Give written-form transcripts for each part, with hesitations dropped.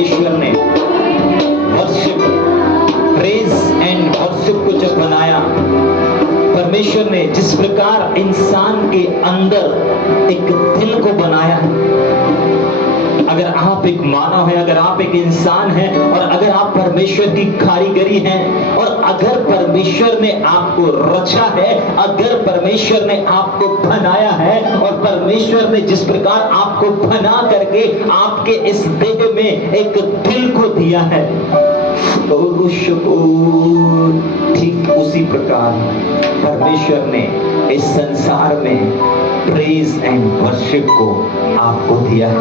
परमेश्वर ने worship, praise and worship को जब बनाया, परमेश्वर ने जिस प्रकार इंसान के अंदर एक दिल को बनाया, अगर आप एक मानव है, अगर आप एक इंसान है और अगर आप परमेश्वर की कारीगरी हैं और अगर परमेश्वर ने आपको रचा है, अगर परमेश्वर ने आपको बनाया है और परमेश्वर ने जिस प्रकार आपको बना करके आपके इस देह में एक दिल को दिया है, तो ठीक उसी प्रकार परमेश्वर ने इस संसार में प्रेज एंड वर्शिप को आपको दिया है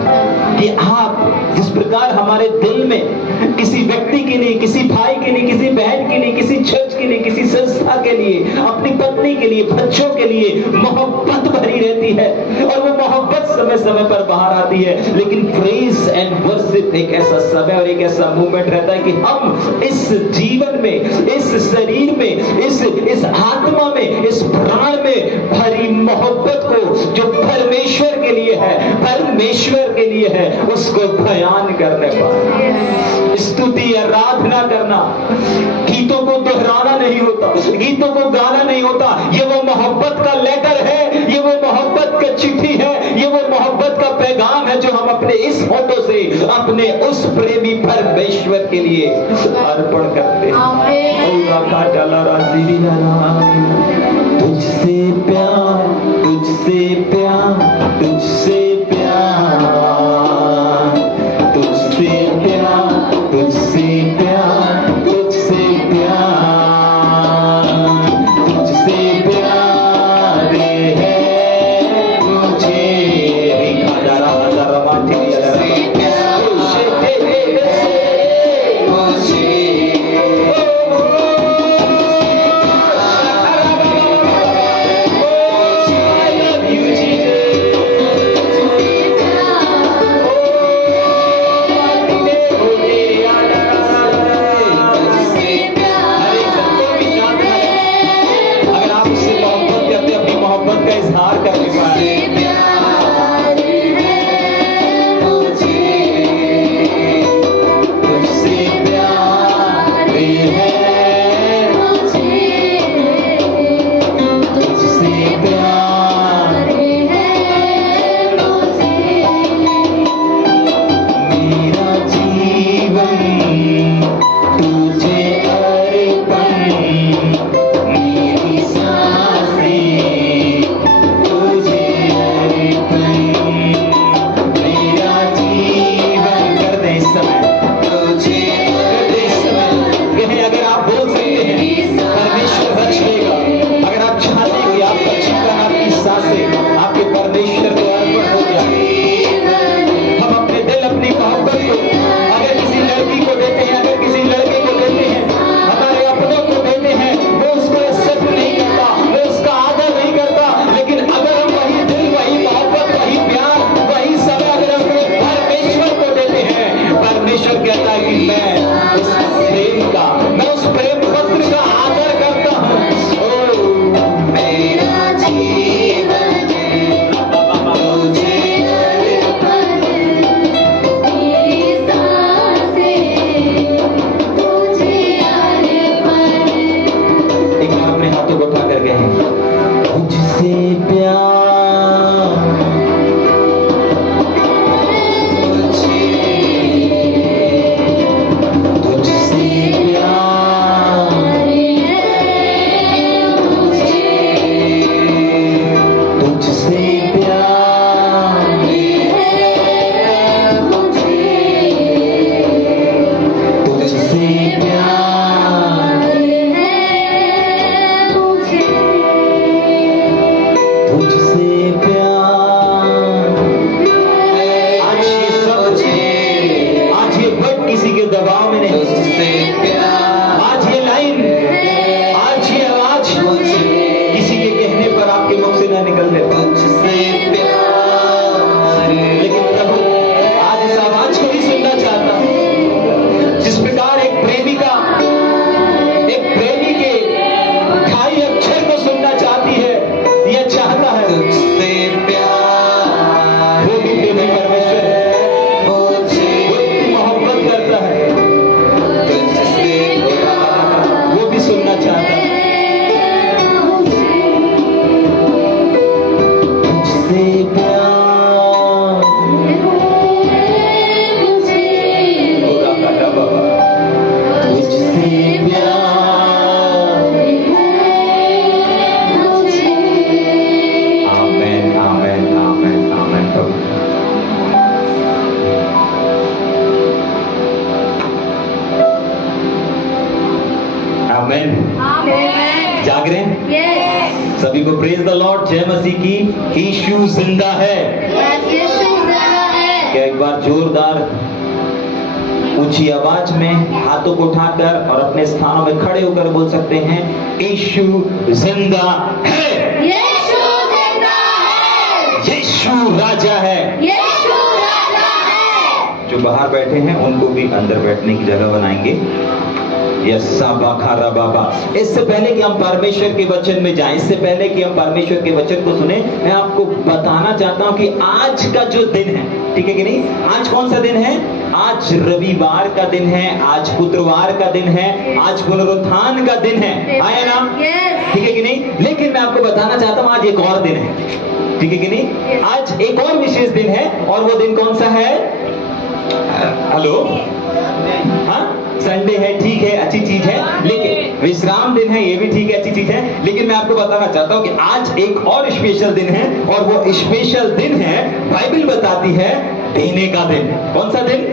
कि आप जिस प्रकार हमारे दिल में किसी व्यक्ति के लिए, किसी भाई के लिए, किसी बहन के लिए, किसी चर्च के लिए, किसी संस्था के लिए, अपनी पत्नी के लिए, बच्चों के लिए मोहब्बत भरी रहती है और वो मोहब्बत समय समय पर बाहर आती है, लेकिन प्रेज एंड वर्शिप एक ऐसा समय और एक ऐसा मूवमेंट रहता है कि हम इस जीवन में, इस शरीर में, इस आत्मा में, इस प्राण में भरी मोहब्बत को जो परमेश्वर के लिए है, परमेश्वर के लिए है, उसको बयान करने पर स्तुति आराधना करना, गीतों को दोहराना नहीं होता, गीतों को गाना नहीं होता, ये वो मोहब्बत का लेटर है, ये वो मोहब्बत का चिट्ठी है, ये वो मोहब्बत का पैगाम है जो हम अपने इस फोटो से अपने उस प्रेमी परमेश्वर के लिए अर्पण करते हैं। तुझसे प्यार, तुझसे प्यार, तुझसे प्यार, तुझसे प्यार, तुझसे प्यार, तुझसे प्यार, तुझसे प्यार है मुझे। सभी को प्रेज द लॉर्ड, जय मसीह की। यीशु जिंदा है। क्या एक बार जोरदार ऊंची आवाज में हाथों को उठाकर और अपने स्थानों में खड़े होकर बोल सकते हैं, यीशु जिंदा है, यीशु जिंदा है, यीशु राजा है। यीशु राजा है। जो बाहर बैठे हैं उनको भी अंदर बैठने की जगह बनाएंगे। बाबा। इससे पहले कि हम परमेश्वर के वचन में जाएं, इससे पहले कि हम परमेश्वर के वचन को सुने, मैं आपको बताना चाहता हूं कि आज का जो दिन है, ठीक है कि नहीं, आज कौन सा दिन है? आज रविवार का दिन है, आज शुक्रवार का दिन है, आज पुनरुत्थान का दिन है, आया ना? ठीक है कि नहीं? लेकिन मैं आपको बताना चाहता हूं आज एक और दिन है, ठीक है कि नहीं? आज एक और विशेष दिन है, और वो दिन कौन सा है? हेलो, हाँ, संडे है, ठीक है, अच्छी चीज है, लेकिन विश्राम दिन है, ये भी ठीक है, अच्छी चीज है, लेकिन मैं आपको बताना चाहता हूं कि आज एक और स्पेशल दिन है, और वो स्पेशल दिन है, बाइबल बताती है, देने का दिन। कौन सा दिन?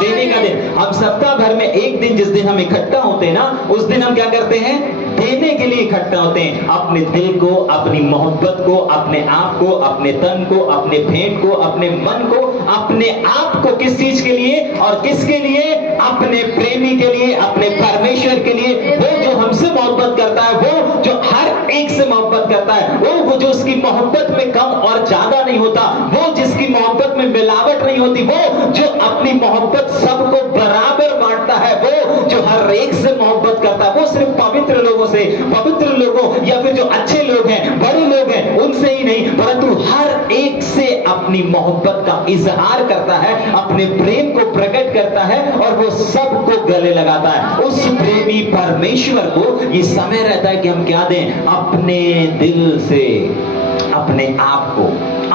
देने का दिन। हम सप्ताह भर में एक दिन, जिस दिन हम इकट्ठा होते हैं ना, उस दिन हम क्या करते हैं? देने के लिए इकट्ठा होते हैं। अपने दिल को, अपनी मोहब्बत को, अपने आप को, अपने तन को, अपने भेंट को, अपने मन को, अपने आप को, किस चीज के लिए और किसके लिए? अपने प्रेमी के लिए, अपने परमेश्वर के लिए, वो जो हमसे मोहब्बत करता है, वो जो हर एक से मोहब्बत करता है, वो जो उसकी मोहब्बत में कम और ज्यादा नहीं होता, वो जिसकी मोहब्बत में मिलावट नहीं होती, वो जो अपनी मोहब्बत सबको बराबर बांटता है, वो जो हर एक से मोहब्बत करता है, वो सिर्फ पवित्र लोगों से, पवित्र लोगों या फिर जो अच्छे लोग हैं, बड़े लोग हैं, उनसे ही नहीं, परंतु हर एक से अपनी मोहब्बत का इजहार करता है, अपने प्रेम को प्रकट करता है, और वो सबको गले लगाता है। उस प्रेमी परमेश्वर को ये समय रहता है कि हम क्या दें? अपने दिल से, अपने आप को,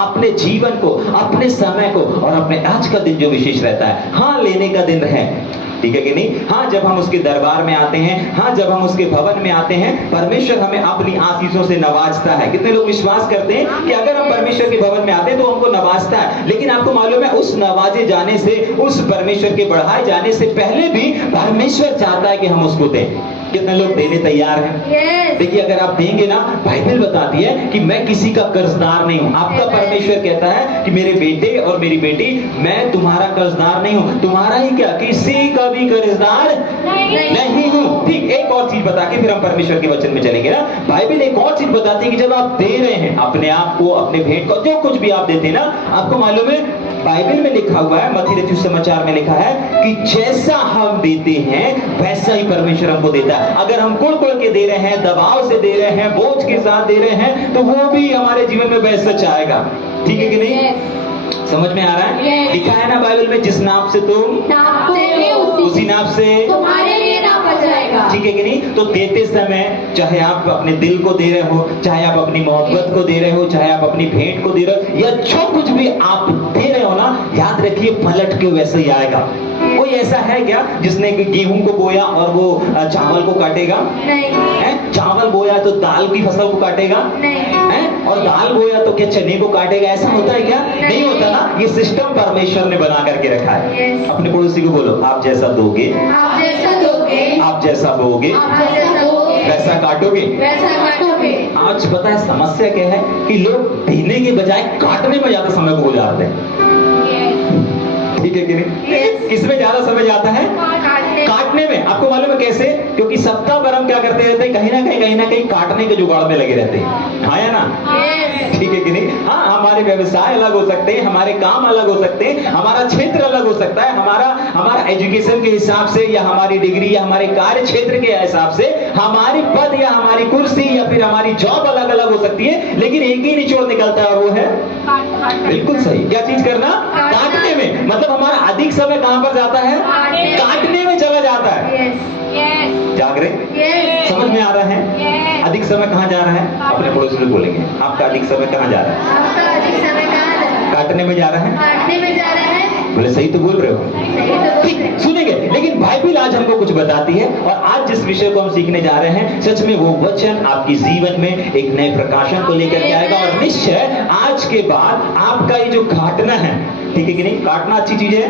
अपने जीवन को, अपने समय को, और अपने आज का दिन जो विशेष रहता है, हाँ, लेने का दिन है, ठीक है कि नहीं? हाँ, जब हम उसके दरबार में आते हैं, हाँ, जब हम उसके भवन में आते हैं, परमेश्वर हमें अपनी आशीषों से नवाजता है। कितने लोग विश्वास करते हैं कि अगर हम परमेश्वर के भवन में आते हैं तो हमको नवाजता है? लेकिन आपको मालूम है, उस नवाजे जाने से, उस परमेश्वर के बढ़ाए जाने से पहले भी परमेश्वर चाहता है कि हम उसको दें। कितने लोग देने तैयार हैं? देखिए, अगर आप देंगे ना, बाइबल बताती है कि मैं किसी का कर्जदार नहीं हूं। आपका परमेश्वर कहता है कि मेरे बेटे और मेरी बेटी, मैं तुम्हारा कर्जदार नहीं हूं। तुम्हारा ही क्या, किसी का भी कर्जदार नहीं हूं। ठीक, एक और चीज बता के फिर हम परमेश्वर के वचन में चलेंगे ना। बाइबल एक और चीज बताती है कि जब आप दे रहे हैं अपने आप को, अपने भेंट को, जो कुछ भी आप देते हैं ना, आपको मालूम है बाइबल में लिखा हुआ है, मत्ती रचित समाचार में लिखा है कि जैसा हम देते हैं वैसा ही परमेश्वर हमको देता है। अगर हम कुड़ के दे रहे हैं, दबाव से दे रहे हैं, बोझ के साथ दे रहे हैं, तो वो भी हमारे जीवन में वैसा चाहेगा। ठीक है कि नहीं? समझ में आ रहा है? लिखा है ना बाइबल में, जिस नाप से तुम उसी नाप से तुम्हारे लिए नापा जाएगा। ठीक है कि नहीं? तो देते समय, चाहे आप अपने दिल को दे रहे हो, चाहे आप अपनी मोहब्बत को दे रहे हो, चाहे आप अपनी भेंट को दे रहे हो, या जो कुछ भी आप दे रहे हो ना, याद रखिए पलट के वैसे ही आएगा। कोई ऐसा है क्या जिसने गेहूं को बोया और वो चावल को काटेगा? नहीं। है? चावल बोया तो दाल की फसल को काटेगा? नहीं। है? और दाल बोया तो क्या चने को काटेगा? ऐसा होता है क्या? नहीं होता ना। ये सिस्टम परमेश्वर ने बना करके रखा है। अपने पड़ोसी को बोलो, आप जैसा दोगे, आप जैसा दोगे, आप जैसा बोगे, आप जैसा दोगे, वैसा काटोगे, वैसा काटोगे। आज पता है समस्या क्या है कि लोग देने के बजाय काटने में ज्यादा समय को गुजारते हैं। ठीक है कि नहीं? किसमें ज्यादा समय जाता है? काटने में। आपको मालूम है कैसे? क्योंकि सप्ताह भर हम क्या करते रहते हैं? कहीं ना कहीं काटने के जुगाड़ में लगे रहते हैं। हाँ या ना? ठीक है कि नहीं? हाँ, हमारे व्यवसाय अलग हो सकते हैं, हमारे काम अलग हो सकते हैं, हमारा क्षेत्र अलग हो सकता है, हमारा एजुकेशन के हिसाब से, या हमारी डिग्री, या हमारे कार्य क्षेत्र के हिसाब से, हमारी पद या हमारी कुर्सी या फिर हमारी जॉब अलग अलग हो सकती है, लेकिन एक ही निचोड़ निकलता है, और वो है बिल्कुल सही। क्या चीज करना? काटने में। मतलब हमारा अधिक समय कहां पर जाता है? काटने में चला जाता है। जागरे? समझ में आ रहा है? अधिक समय कहां जा रहा है? अपने पड़ोसी से बोलेंगे, आपका अधिक समय कहां जा रहा है? आपका अधिक समय कहां जा रहा है? काटने में जा रहा है। काटने में जा रहा है। बोले सही तो बोल रहे हो। ठीक, सुनेंगे। लेकिन बाइबल आज हमको कुछ बताती है, और आज जिस विषय को हम सीखने जा रहे हैं, सच में वो वचन आपकी जीवन में एक नए प्रकाशन को लेकर के आएगा। और निश्चय आज के बाद आपका ये जो काटना है, ठीक है कि नहीं? काटना अच्छी चीज है।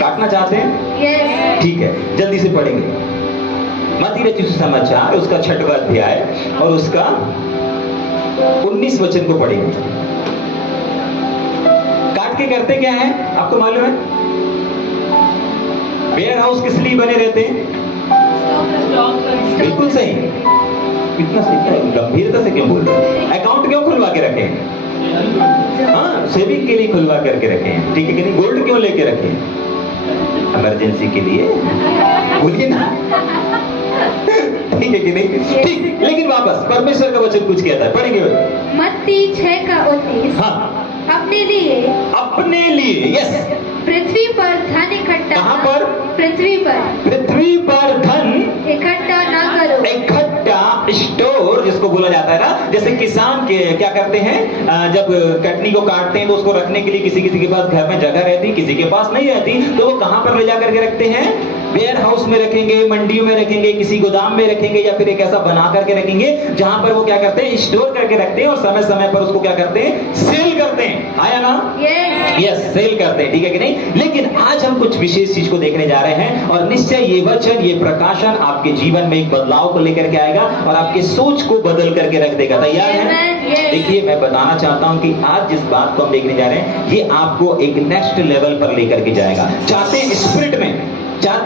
काटना चाहते हैं? ठीक है, जल्दी से पढ़ेंगे मत्ती रचित सुसमाचार, उसका 6वां अध्याय और उसका 19 वचन को पढ़ेंगे। काट के करते क्या है आपको मालूम है? वेयर हाउस किस लिए बने रहते हैं? बिल्कुल सही। इतना गंभीरता से क्यों बोल रहे हैं? अकाउंट क्यों खुलवा के रखे हैं? हाँ, सेविंग के लिए खुलवा करके रखे हैं, ठीक है कि नहीं? गोल्ड क्यों लेके रखे हैं? इमरजेंसी के लिए, बोलिए ना। ठीक है कि नहीं? ठीक। लेकिन वापस परमेश्वर का वचन कुछ कहता है, पढ़ेंगे। मत्ती 6:29। हाँ, अपने लिए यस। पृथ्वी पर धन इकट्ठा, कहाँ पर? पृथ्वी पर धन इकट्ठा ना करो। इकट्ठा, स्टोर जिसको बोला जाता है ना, जैसे किसान के क्या करते हैं, जब कटनी को काटते हैं तो उसको रखने के लिए किसी के पास घर में जगह रहती, किसी के पास नहीं रहती, तो वो कहां पर ले जा करके रखते हैं? वेयर हाउस में रखेंगे, मंडियों में रखेंगे, किसी गोदाम में रखेंगे, या फिर एक ऐसा बना करके रखेंगे जहां पर वो क्या करते हैं? स्टोर करके रखते हैं और समय समय पर उसको क्या करते हैं? सेल करते हैं। आया ना? यस, सेल करते हैं, ठीक है कि नहीं? लेकिन आज हम कुछ विशेष चीज को देखने जा रहे हैं और निश्चय ये वचन, ये प्रकाशन आपके जीवन में एक बदलाव को लेकर के आएगा और आपके सोच को बदल करके रख देगा। तैयार है? देखिए, मैं बताना चाहता हूं कि आज जिस बात को हम देखने जा रहे हैं ये आपको एक नेक्स्ट लेवल पर लेकर के जाएगा। चाहते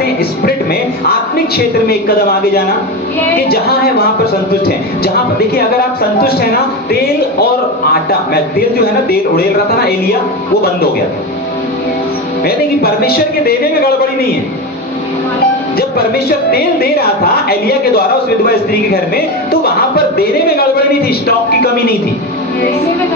हैं स्पिरिट में आत्मिक क्षेत्र में एक कदम आगे जाना, कि जहां है वहां पर संतुष्ट है। जहां पर देखिए, अगर आप संतुष्ट है ना, तेल और आटा, मैं तेल जो है ना, तेल उड़ेल रहा था ना एलिया, वो बंद हो गया था। मैंने कि परमेश्वर के देने में गड़बड़ी नहीं है। जब परमेश्वर तेल दे रहा था एलिया के द्वारा उस विधवा स्त्री के घर में, तो वहां पर देने में गड़बड़ी नहीं थी, स्टॉक की कमी नहीं थी,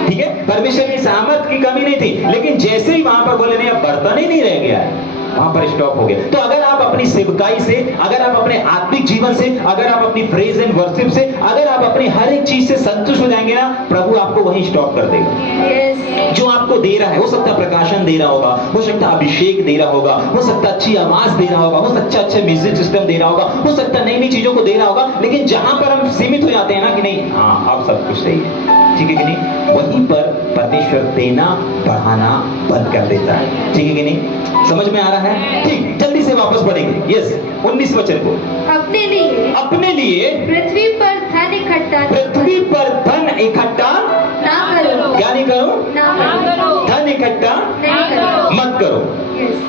ठीक है? परमेश्वर की सामर्थ की कमी नहीं थी। लेकिन जैसे ही वहां पर बोले नहीं, अब बर्तन ही नहीं रह गया है, वहां पर स्टॉप हो गया। तो अगर आप अपनी सेवकाई से, अगर आप अपने आत्मिक जीवन से, अगर आप अपनी प्रेज एंड वर्शिप से, अगर आप अपनी हर एक चीज से संतुष्ट हो जाएंगे ना, प्रभु आपको वहीं स्टॉप कर देगा। जो आपको दे रहा है, हो सकता है प्रकाशन दे रहा होगा, हो सकता है अभिषेक दे रहा होगा, हो सकता है अच्छी आवाज दे रहा होगा, हो सकता है अच्छा म्यूजिक सिस्टम दे रहा होगा, हो सकता है नई नई चीजों को दे रहा होगा, लेकिन जहां पर हम सीमित हो जाते हैं ना कि नहीं, हाँ अब सब कुछ सही है, ठीक है कि नहीं, वहीं पर परमेश्वर देना बढ़ाना बंद कर देता है, ठीक है कि नहीं? समझ में आ रहा है? ठीक, जल्दी से वापस पढ़ेंगे। यस, 19 वचन को। अपने लिए पृथ्वी पर धन इकट्ठा ना करो। क्या नहीं करो? धन इकट्ठा मत करो।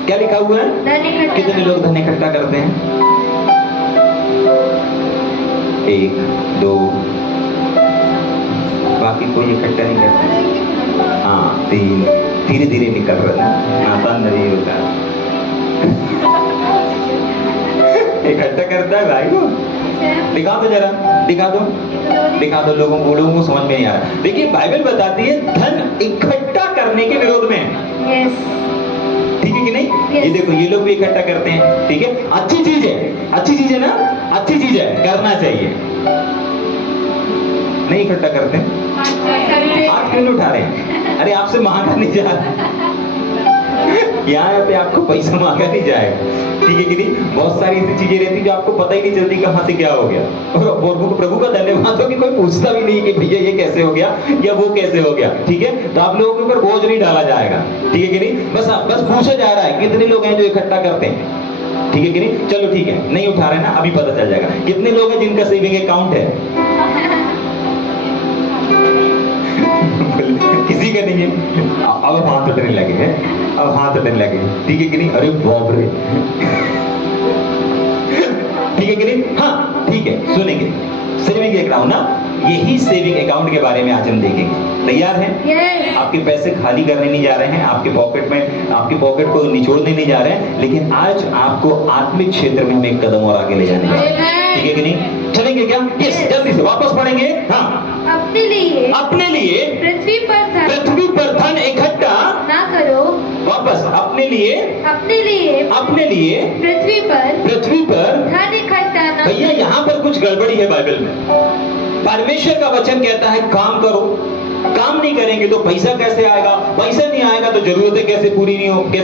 क्या लिखा हुआ है? कितने लोग धन इकट्ठा करते हैं? 1 2, बाकी कोई इकट्ठा नहीं करता। हाँ, 3, धीरे धीरे निकल रहा है, आसान नहीं होता। इकट्ठा करता है भाई वो। दिखा दो जरा, दिखा दो लोगों को समझ में नहीं आ रहा। देखिए, बाइबल बताती है धन इकट्ठा करने के विरोध में, ठीक है कि नहीं? ये देखो, ये लोग भी इकट्ठा करते हैं, ठीक है? अच्छी चीज है ना, अच्छी चीज है, करना चाहिए। नहीं इकट्ठा करते, आप क्यों उठा रहे हैं? अरे आपसे मांगा नहीं जा रहा, यहाँ पे आपको पैसा मांगा नहीं जाएगा, ठीक है कि नहीं? बहुत सारी ऐसी चीजें रहती जो आपको पता ही नहीं चलती कहाँ से क्या हो गया, और प्रभु का धन्यवाद हो कि कोई पूछता भी नहीं कि भैया ये कैसे हो गया या वो कैसे हो गया, ठीक है? तो आप लोगों के ऊपर बोझ नहीं डाला जाएगा, ठीक है कि नहीं? बस पूछा जा रहा है कितने लोग हैं जो इकट्ठा करते हैं, ठीक है कि नहीं? चलो ठीक है, नहीं उठा रहे ना, अभी पता चल जाएगा कितने लोग हैं जिनका सेविंग अकाउंट है। किसी का नहीं है। अब हाथ उठने लगे हैं, ठीक है कि नहीं? अरे बाप रे, ठीक है कि नहीं? हाँ ठीक है, सुनेंगे सेविंग अकाउंट ना, यही सेविंग अकाउंट के बारे में आज हम देखेंगे। तैयार हैं? yes. आपके पैसे खाली करने नहीं जा रहे हैं, आपके पॉकेट को निचोड़ने नहीं जा रहे हैं, लेकिन आज आपको आत्मिक क्षेत्र में हम एक कदम और आगे ले जाने हैं, ठीक है कि नहीं? चलेंगे क्या? यस, जल्दी से वापस पढ़ेंगे। हाँ, अपने लिए पृथ्वी पर धन इकट्ठा ना करो। वापस अपने लिए पृथ्वी पर धन इकट्ठा ना। भैया यहाँ पर कुछ गड़बड़ी है बाइबल में। परमेश्वर का वचन कहता है काम करो, काम नहीं करेंगे तो पैसा कैसे आएगा, पैसा नहीं आएगा तो जरूरतें कैसे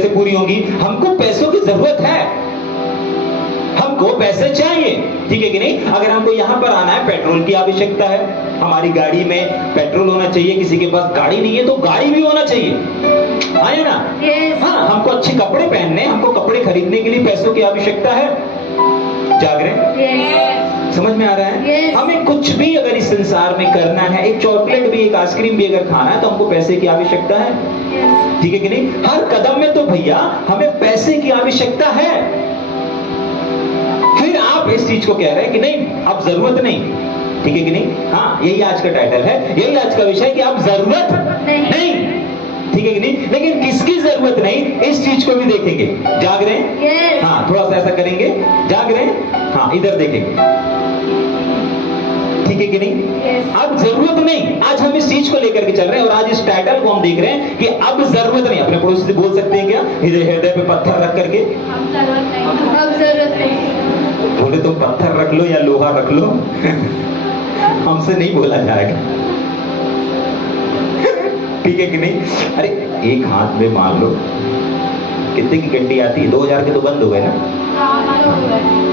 पूरी होंगी। हमको पैसों की जरूरत है, हमको पैसे चाहिए, ठीक है कि नहीं? अगर हमको यहाँ पर आना है, पेट्रोल की आवश्यकता है, हमारी गाड़ी में पेट्रोल होना चाहिए, किसी के पास गाड़ी नहीं है तो गाड़ी भी होना चाहिए, आए ना? yes. हाँ, हमको अच्छे कपड़े पहनने, हमको कपड़े खरीदने के लिए पैसों की आवश्यकता है, जाग रहे हैं? समझ में आ रहा है? हमें कुछ भी अगर इस संसार में करना है, एक चॉकलेट भी, एक आइसक्रीम भी अगर खाना है, तो हमको पैसे की आवश्यकता है। ठीक है कि नहीं? हर कदम में तो भैया हमें पैसे की आवश्यकता है। फिर आप इस चीज को कह रहे हैं कि नहीं, अब जरूरत नहीं। ठीक है कि नहीं? हाँ, यही आज का टाइटल है, यही आज का विषय कि अब जरूरत नहीं। ठीक है कि नहीं? लेकिन किसकी जरूरत नहीं, इस चीज को भी देखेंगे। जाग रहे हैं? हाँ, थोड़ा सा ऐसा करेंगे। जाग रहे हैं? हाँ, इधर देखेंगे। ठीक है कि नहीं? अब जरूरत नहीं, आज हम इस चीज को लेकर के चल रहे हैं, और आज इस टाइटल को हम देख रहे हैं कि अब जरूरत नहीं। अपने पड़ोसी से बोल सकते हैं क्या, हृदय पे पत्थर रख करके? अब जरूरत नहीं। बोले तो पत्थर रख लो या लोहा रख लो, हमसे नहीं बोला जाएगा। ठीक है कि नहीं? अरे एक हाथ में मान लो कितने की गड्डी आती है? 2000 के तो बंद हो गए ना।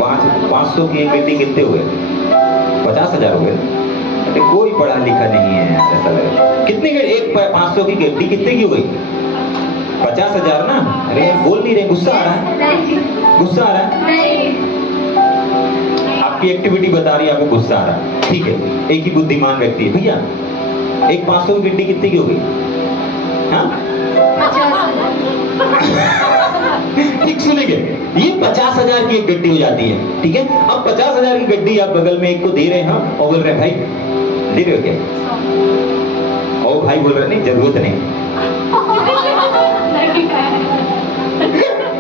500 की एक गड्डी कितने हुए? 50,000 हो गए। अरे कोई पढ़ा लिखा नहीं है यार, ऐसा लग रहा है। कितने की एक 500 की गड्डी कितने की हो गई? 50,000 ना। अरे यार बोल नहीं रहे, गुस्सा आ रहा है? गुस्सा आ रहा है? आपकी एक्टिविटी बता रही है आपको गुस्सा आ रहा है। ठीक है, एक ही बुद्धिमान व्यक्ति है। भैया एक 500 की गड्डी कितने की हो गई? हाँ? ठीक सुनेंगे, ये 50,000 की एक गड्डी हो जाती है। ठीक है, अब 50,000 की गड्डी आप बगल में एक को दे रहे हैं और बोल रहे हैं भाई दे रहे हो क्या? और भाई बोल रहे नहीं जरूरत नहीं।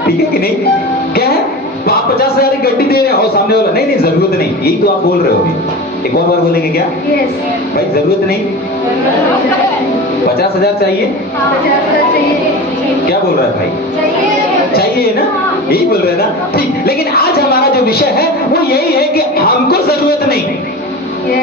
ठीक है कि नहीं? क्या है, आप 50,000 की गड्डी दे रहे हैं और सामने वाला नहीं नहीं जरूरत नहीं। यही तो आप बोल रहे हो अभी। एक और बार बोलेंगे क्या? भाई जरूरत नहीं, 50,000 चाहिए। 50,000 चाहिए। क्या बोल रहा है भाई? चाहिए ना, यही बोल रहे हैं ना। ठीक, लेकिन आज हमारा जो विषय है वो यही है कि हमको जरूरत नहीं।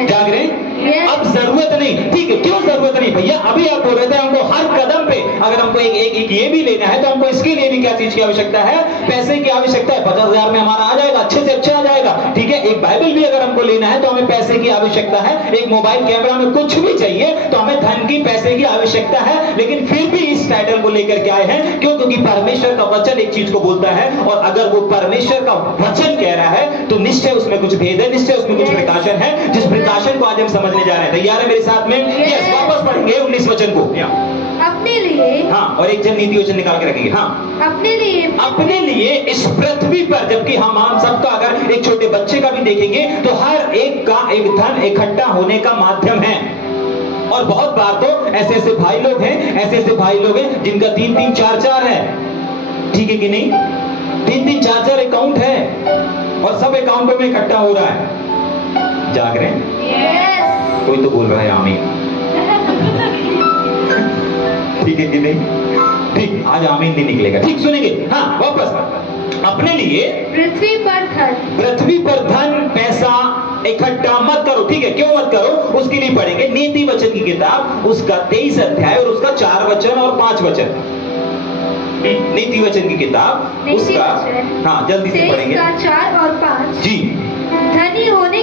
जाग रहे हैं? अब जरूरत नहीं। ठीक है, क्यों जरूरत नहीं भैया? अभी आप बोल रहे थे हमको हर कदम पे अगर हमको एक ये भी लेना है तो हमको इसके लिए भी क्या चीज की आवश्यकता है? पैसे की आवश्यकता है। 50,000 में हमारा आ जाएगा, अच्छे से अच्छा आ जाएगा। ठीक है, एक बाइबल भी अगर हमको लेना है तो हमें पैसे की आवश्यकता है। एक मोबाइल कैमरा में कुछ भी चाहिए तो हमें धन की, पैसे की आवश्यकता है। लेकिन फिर भी इस टाइटल को लेकर के आए हैं क्यों? क्योंकि परमेश्वर का वचन एक चीज को बोलता है, और अगर वो परमेश्वर का वचन कह रहा है तो निश्चय उसमें कुछ भेद है, निश्चय उसमें कुछ प्रकाशन है, जिस प्रकाशन को आज हम समझने जा रहे हैं। तैयार है मेरे साथ में? यस, वापस पढ़ेंगे 19 वचन को। अपने लिए, हाँ, और एक जन नीति वचन निकाल के रखेंगे। हाँ, अपने लिए इस पृथ्वी पर, जबकि हम सबका अगर एक छोटे बच्चे का भी देखेंगे तो हर एक का एक धन इकट्ठा होने का माध्यम है। और बहुत बार तो ऐसे ऐसे भाई लोग हैं जिनका 3-3, 4-4 है। ठीक है कि नहीं? 3-3, 4-4 अकाउंट है और सब अकाउंटों में इकट्ठा हो रहा है। जाग रहे हैं? कोई तो बोल रहा है आमीन। ठीक है कि नहीं? ठीक, आज आमीन नहीं निकलेगा। ठीक, सुनेंगे। हाँ, वापस। अपने लिए पृथ्वी पर धन पैसा इकट्ठा मत करो। ठीक है, क्यों मत करो? उसके लिए पढ़ेंगे नीति वचन की किताब, उसका 23 अध्याय और उसका 4 वचन और 5 वचन। नीति वचन की किताब उसका, हाँ जल्दी से पढ़ेंगे, 4 और 5 जी। धनी होने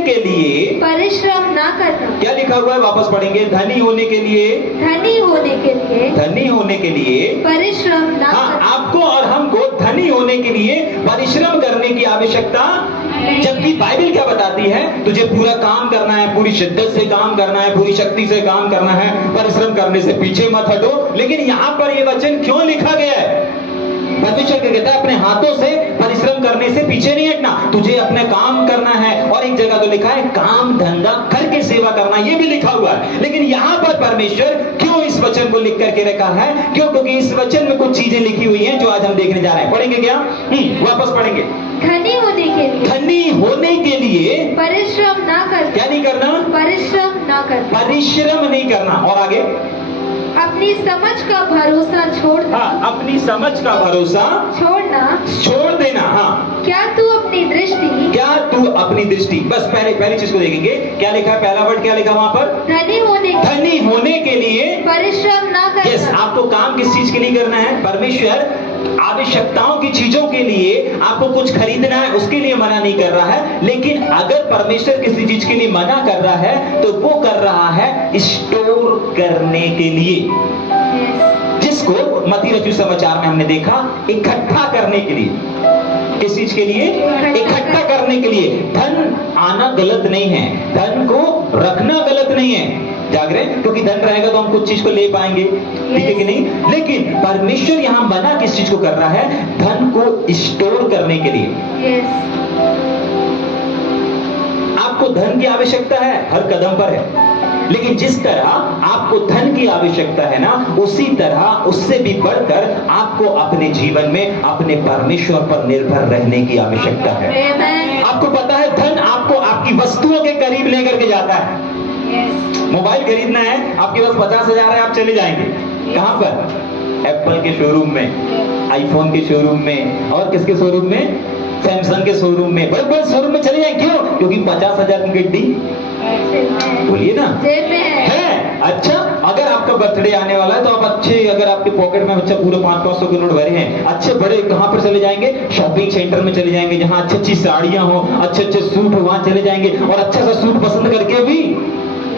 के लिए परिश्रम ना करना। क्या लिखा हुआ है? वापस पढ़ेंगे। धनी होने के लिए परिश्रम ना करना। हाँ, आपको और हमको धनी होने के लिए परिश्रम करने की आवश्यकता। जबकि बाइबल क्या बताती है? तुझे पूरा काम करना है, पूरी शिद्दत से काम करना है, पूरी शक्ति से काम करना है, परिश्रम करने से पीछे मत हटो। लेकिन यहाँ पर ये वचन क्यों लिखा गया है? परमेश्वर कहता है अपने हाथों से परिश्रम करने से पीछे नहीं हटना, तुझे अपने काम करना है। और एक जगह तो लिखा है काम धंधा करके सेवा करना, ये भी लिखा हुआ है। लेकिन यहाँ पर परमेश्वर क्यों इस वचन को लिख करके रखा है? क्यों? क्योंकि इस वचन में कुछ चीजें लिखी हुई हैं जो आज हम देखने जा रहे हैं। पढ़ेंगे क्या? वापस पढ़ेंगे। धनी होने के लिए परिश्रम ना करना। क्या नहीं करना? परिश्रम नहीं करना। और आगे? अपनी समझ का भरोसा छोड़ना। हाँ, अपनी समझ का भरोसा छोड़ देना। हाँ, क्या तू अपनी दृष्टि, बस पहली चीज को देखेंगे। क्या लिखा है? पहला वर्ड क्या लिखा वहां पर? धनी होने के लिए परिश्रम ना करना। यस, आपको काम किस चीज के लिए करना है? परमेश्वर आवश्यकताओं की चीजों के लिए आपको कुछ खरीदना है, उसके लिए मना नहीं कर रहा है। लेकिन अगर परमेश्वर किसी चीज के लिए मना कर रहा है तो वो कर रहा है स्टोर करने के लिए, जिसको मत्ती रचित समाचार में हमने देखा इकट्ठा करने के लिए। किस चीज के लिए? इकट्ठा करने के लिए। धन आना गलत नहीं है, धन को रखना गलत नहीं है, जाग रहे हैं? क्योंकि धन रहेगा तो हम कुछ चीज को ले पाएंगे, ठीक है कि नहीं? लेकिन परमेश्वर यहां मना किस चीज को कर रहा है? धन को स्टोर करने के लिए। आपको धन की आवश्यकता है, हर कदम पर है, लेकिन जिस तरह आपको धन की आवश्यकता है ना, उसी तरह उससे भी बढ़कर आपको अपने जीवन में अपने परमेश्वर पर निर्भर रहने की आवश्यकता है। आपको पता है धन आपको आपकी वस्तुओं के करीब लेकर के जाता है। मोबाइल खरीदना है, आपके पास 50,000 है, आप चले जाएंगे कहां पर? एप्पल के शोरूम में, आईफोन के शोरूम में, और किसके शोरूम में? सैमसंग के शोरूम में, बड़े बड़े शोरूम में चले जाएंगे। क्यों? क्योंकि 50,000 की गड्डी, बोलिए ना, है। अच्छा, अगर आपका बर्थडे आने वाला है तो आप अच्छे, अगर आपके पॉकेट में अच्छा पूरे 500-500 के नोट भरे हैं, अच्छे बड़े कहां पर चले जाएंगे? शॉपिंग सेंटर में चले जाएंगे, जहां अच्छी अच्छी साड़ियां हो, अच्छे अच्छे सूट हो, वहां चले जाएंगे और अच्छा सा सूट पसंद करके भी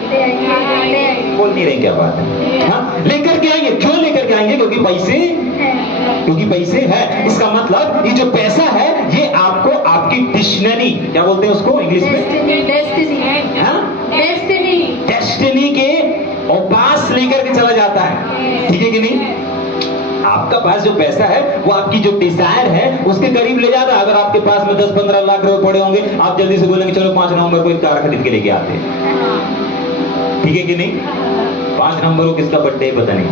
बोल नहीं रहे क्या बात है? हाँ, लेकर के आएंगे। क्यों लेकर के आएंगे? क्योंकि पैसे है। इसका मतलब ये जो पैसा है ये आपको आपकी डिक्शनरी, क्या बोलते हैं उसको इंग्लिश में? डेस्टिनी के पास लेकर के चला जाता है, ठीक है कि नहीं? आपका पास जो पैसा है वो आपकी जो डिजायर है उसके करीब ले जाता है। अगर आपके पास में 10-15 लाख रुपए पड़े होंगे, आप जल्दी से बोलेंगे चलो 5 नवंबर को एक कार खरीद के लेके आते हैं, ठीक है कि नहीं? 5 नवंबर को किसका बर्थडे है पता नहीं,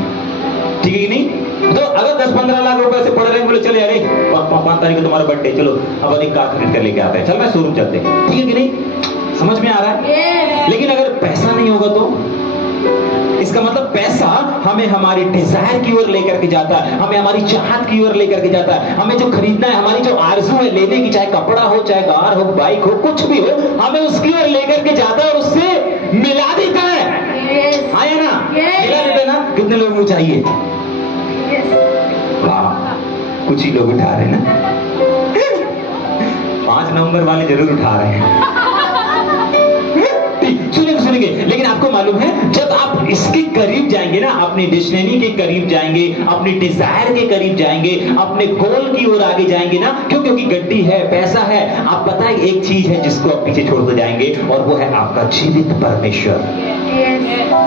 ठीक है कि नहीं? तो अगर 10-15 लाख रुपए से पड़ रहे हैं, बोले चले अरे 5 तारीख को तुम्हारा बर्थडे, चलो अब एक कार खरीद कर लेके आते हैं, चल मैं शोरूम चलते हैं, ठीक है कि नहीं? समझ में आ रहा है? लेकिन अगर पैसा नहीं होगा तो इसका मतलब पैसा हमें हमारी डिजायर की ओर लेकर के जाता है, हमें हमारी चाहत की ओर लेकर के जाता है। हमें जो खरीदना है, हमारी जो आरज़ू है लेने की, चाहे कपड़ा हो, चाहे कार हो, बाइक हो, कुछ भी हो, हमें उसकी ओर लेकर के जाता है और उससे मिला देता है। आया ना? मिला देता है ना? कितने लोगों को चाहिए? वाह, कुछ ही लोग उठा रहे हैं ना। 5 नंबर वाले जरूर उठा रहे हैं। सुनेंगे, लेकिन आपको मालूम है जब आप इसके करीब जाएंगे ना, अपनी डिक्शनरी के करीब जाएंगे, अपनी डिजायर के करीब जाएंगे, अपने गोल की ओर आगे जाएंगे ना, क्योंकि गड्डी है, पैसा है, आप पता है एक चीज है जिसको आप पीछे छोड़ते जाएंगे और वो है आपका जीवित परमेश्वर।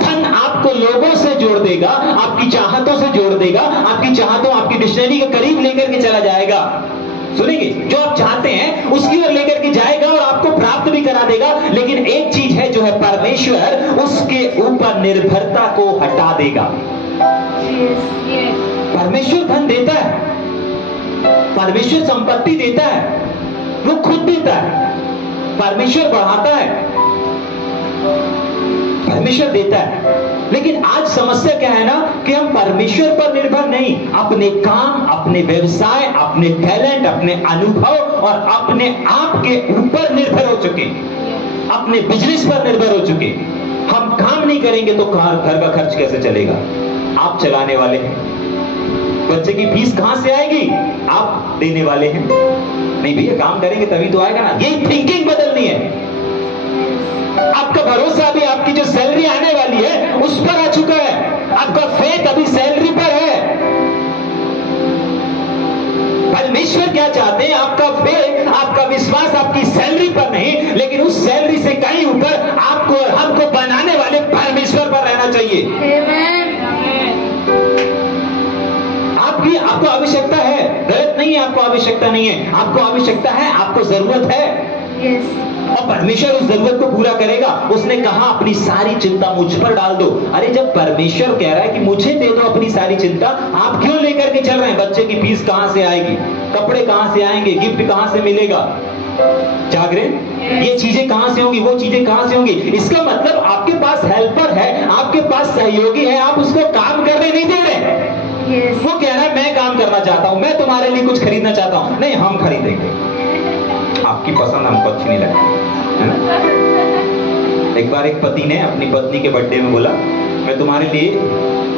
धन आपको लोगों से जोड़ देगा, आपकी चाहतों से जोड़ देगा, आपकी चाहतों, आपकी डिक्शनरी के करीब लेकर के चला जाएगा। सुनेंगे, जो आप चाहते हैं उसकी ओर लेकर के जाएगा और आपको प्राप्त भी करा देगा। लेकिन एक चीज है जो है परमेश्वर, उसके ऊपर निर्भरता को हटा देगा। परमेश्वर धन देता है, परमेश्वर संपत्ति देता है, वो खुद देता है। परमेश्वर बढ़ाता है, परमेश्वर देता है। लेकिन आज समस्या क्या है ना कि हम परमेश्वर पर निर्भर नहीं, अपने काम, अपने व्यवसाय, अपने टैलेंट, अपने अनुभव और अपने आप के ऊपर निर्भर हो चुके, अपने बिजनेस पर निर्भर हो चुके। हम काम नहीं करेंगे तो घर का खर्च कैसे चलेगा? आप चलाने वाले हैं। बच्चे की फीस कहां से आएगी? आप देने वाले हैं। नहीं भैया, काम करेंगे तभी तो आएगा ना। ये थिंकिंग बदलनी है। आपका भरोसा भी आपकी जो सैलरी आने वाली है उस पर आ चुका है। आपका फेथ अभी सैलरी पर है। परमेश्वर क्या चाहते हैं? आपका फेथ, आपका विश्वास आपकी सैलरी पर नहीं, लेकिन उस सैलरी से कहीं ऊपर आपको और हमको बनाने वाले परमेश्वर पर रहना चाहिए। आपको आवश्यकता है, गलत नहीं है, आपको आवश्यकता नहीं है, आपको आवश्यकता है, आपको जरूरत है। और परमेश्वर उस जरूरत को पूरा करेगा। उसने कहा अपनी सारी चिंता मुझ पर डाल दो। अरे जब परमेश्वर कह रहा है कि मुझे दे दो अपनी सारी चिंता, आप क्यों लेकर के चल रहे हैं? बच्चे की फीस कहां से आएगी? कपड़े कहां से आएंगे? गिफ्ट कहां से मिलेगा? जागरण, ये चीजें कहां से होंगी? वो चीजें कहां से होंगी? इसका मतलब आपके पास हेल्पर है, आपके पास सहयोगी है, आप उसको काम करने नहीं दे रहे। वो कह रहा है मैं काम करना चाहता हूं, मैं तुम्हारे लिए कुछ खरीदना चाहता हूं। नहीं, हम खरीदेंगे, आपकी पसंद हमको अच्छी नहीं लगती, है ना? एक बार एक पति ने अपनी पत्नी के बर्थडे में बोला मैं तुम्हारे लिए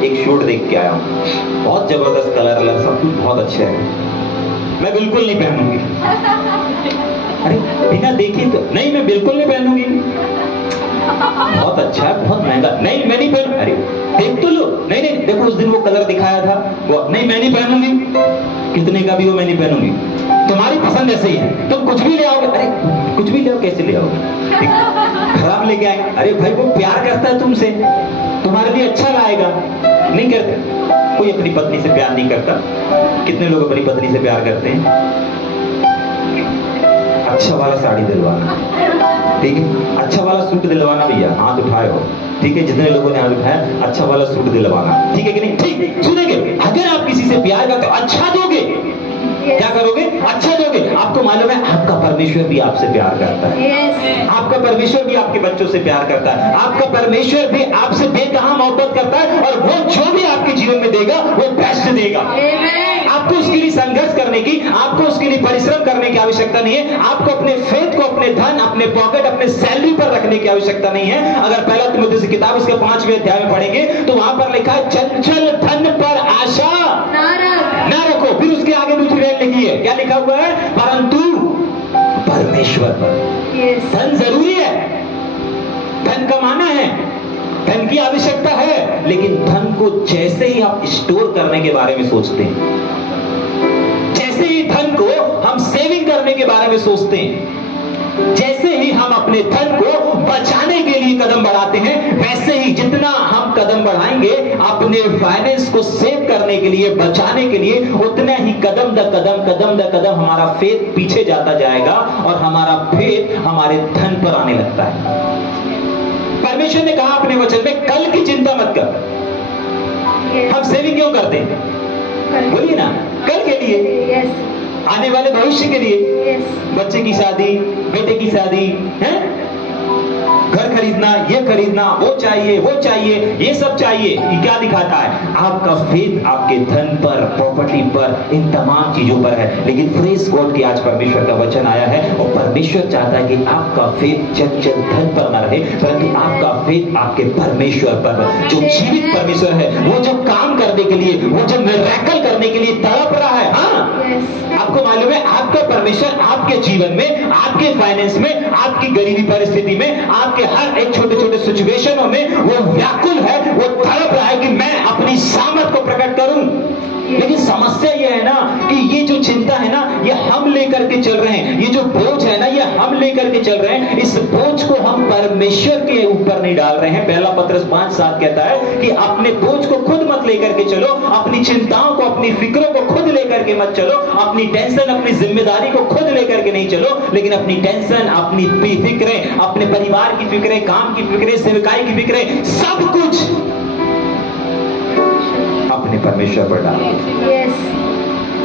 एक शूट देख के आया हूँ, बहुत जबरदस्त कलर सब कुछ बहुत अच्छा है, मैं बिल्कुल नहीं पहनूंगी। अरे बिना देखे तो नहीं, मैं बिल्कुल नहीं पहनूंगी। बहुत अच्छा है, बहुत महंगा, नहीं मैं नहीं पहनूं। अरे देख तो लो। नहीं नहीं, देखो उस दिन वो कलर दिखाया था, वो नहीं मैं नहीं पहनूंगी, कितने का भी हो मैं नहीं पहनूंगी। तुम्हारी पसंद पसंद ऐसे ही है। तुम कुछ भी ले आओगे, अरे कुछ भी ले आओ, कैसे ले आओगे, खराब लेके आए, अरे भाई वो प्यार करता है तुमसे, तुम्हारे लिए अच्छा लाएगा। नहीं करते, कोई अपनी पत्नी से प्यार नहीं करता। कितने लोग अपनी पत्नी से प्यार करते हैं? अच्छा वाला साड़ी दिलवाना, ठीक है, अच्छा वाला सूट दिलवाना, भैया हाथ उठाए हो, ठीक है, जितने लोगों ने हाथ उठाया, अच्छा वाला सूट दिलवाना, ठीक है कि नहीं? ठीक, सुनेंगे, अगर आप किसी से प्यार करते हो, अच्छा दोगे, क्या करोगे? अच्छा दोगे। आपको मालूम है आपका परमेश्वर भी आपसे प्यार करता है, आपका परमेश्वर भी आपके बच्चों से प्यार करता है, आपका परमेश्वर भी आपसे बेकहा मोहब्बत करता है, और वो जो भी आपके जीवन में देगा वो बेस्ट देगा। आपको उसके लिए संघर्ष करने की, आपको उसके लिए परिश्रम करने की आवश्यकता नहीं है। आपको अपने फेथ को, अपने धन, अपने पॉकेट, अपने सैलरी पर रखने की आवश्यकता नहीं है। अगर पहला तिमुथियुस की किताब इसके 5वें अध्याय में पढ़ेंगे तो वहां पर लिखा है, चंचल धन पर आशा ना रखो। फिर उसके आगे दूसरी लाइन लिखी है, क्या लिखा हुआ है? परंतु परमेश्वर पर। धन जरूरी है, धन कमाना है, धन की आवश्यकता है, लेकिन धन को जैसे ही आप स्टोर करने के बारे में सोचते हैं, जैसे ही धन को हम सेविंग करने के बारे में सोचते हैं, जैसे ही हम अपने धन को बचाने के लिए कदम बढ़ाते हैं, वैसे ही जितना हम कदम बढ़ाएंगे अपने फाइनेंस को सेव करने के लिए, बचाने के लिए, उतना ही कदम द कदम हमारा फेथ पीछे जाता जाएगा और हमारा फेथ हमारे धन पर आने लगता है। परमेश्वर ने कहा अपने वचन में, कल की चिंता मत कर। हम सेविंग क्यों करते हैं? बोलिए ना, कल के लिए, आने वाले भविष्य के लिए, बच्चे की शादी, बेटे की शादी, है, घर खरीदना, ये खरीदना, वो चाहिए, ये सब चाहिए। ये क्या दिखाता है? आपका फेथ आपके धन पर, प्रॉपर्टी पर, इन तमाम चीजों पर है। लेकिन प्रेज गॉड की आज परमेश्वर का वचन आया है और परमेश्वर चाहता है कि आपका फेथ चंचल धन पर न रहे, परंतु आपका फेथ आपके परमेश्वर पर, जो जीवित परमेश्वर है, वो जो काम करने के लिए, वो जो मिरेकल करने के लिए तड़प रहा है। हाँ, आपको मालूम है आपका परमेश्वर आपके जीवन में, आपके फाइनेंस में, आपकी गरीबी परिस्थिति में, आपके हर एक छोटे छोटे सिचुएशनों में वो व्याकुल है, वो तड़प रहा है कि मैं अपनी सामर्थ को प्रकट करूं। लेकिन समस्या ये है ना कि ये जो चिंता है ना, ये हम लेकर के चल रहे हैं, ये जो बोझ है ना, ये हम लेकर के चल रहे हैं। इस बोझ को हम परमेश्वर के ऊपर नहीं डाल रहे हैं। पहला पत्रस 5:7 कहता है कि अपने बोझ को खुद मत लेकर के चलो, अपनी चिंताओं को, अपनी फिक्रों को खुद लेकर के मत चलो, अपनी टेंशन, अपनी जिम्मेदारी को खुद लेकर के नहीं चलो, लेकिन अपनी टेंशन, अपनी फिक्रें, अपने परिवार की फिक्रें, काम की फिक्रें, सेवकाई की फिक्रें, सब कुछ अपने परमेश्वर पर डालो।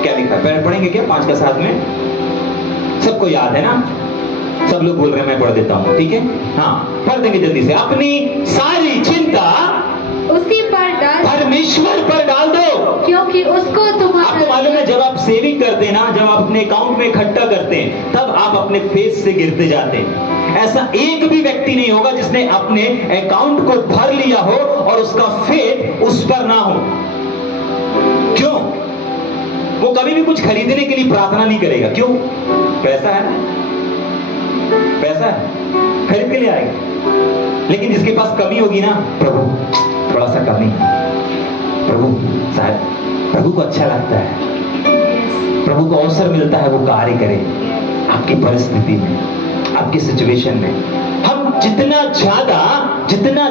क्या लिखा है? पढ़ेंगे क्या 5 का 7 में? सबको याद है ना? सब लोग बोल रहे हैं, मैं पढ़ देता हूं, ठीक है? हाँ, पढ़ देंगे जल्दी से। अपनी सारी चिंता उसी पर डाल, परमेश्वर पर डाल दो, क्योंकि उसको तुम्हारा। आपको मालूम है जब आप सेविंग करते हैं ना, जब आप अपने अकाउंट में इकट्ठा करते हैं, तब आप अपने फेथ से गिरते जाते हैं। ऐसा एक भी व्यक्ति नहीं होगा जिसने अपने अकाउंट को भर लिया हो और उसका फेथ उस पर ना हो। क्यों? वो कभी भी कुछ खरीदने के लिए प्रार्थना नहीं करेगा। क्यों? पैसा है, पैसा है, खरीद के लिए आएगा। लेकिन जिसके पास कमी होगी ना, प्रभु थोड़ा सा कमी, प्रभु शायद प्रभु को अच्छा लगता है, प्रभु को अवसर मिलता है वो कार्य करे आपकी परिस्थिति में, आपकी सिचुएशन में। हम जितना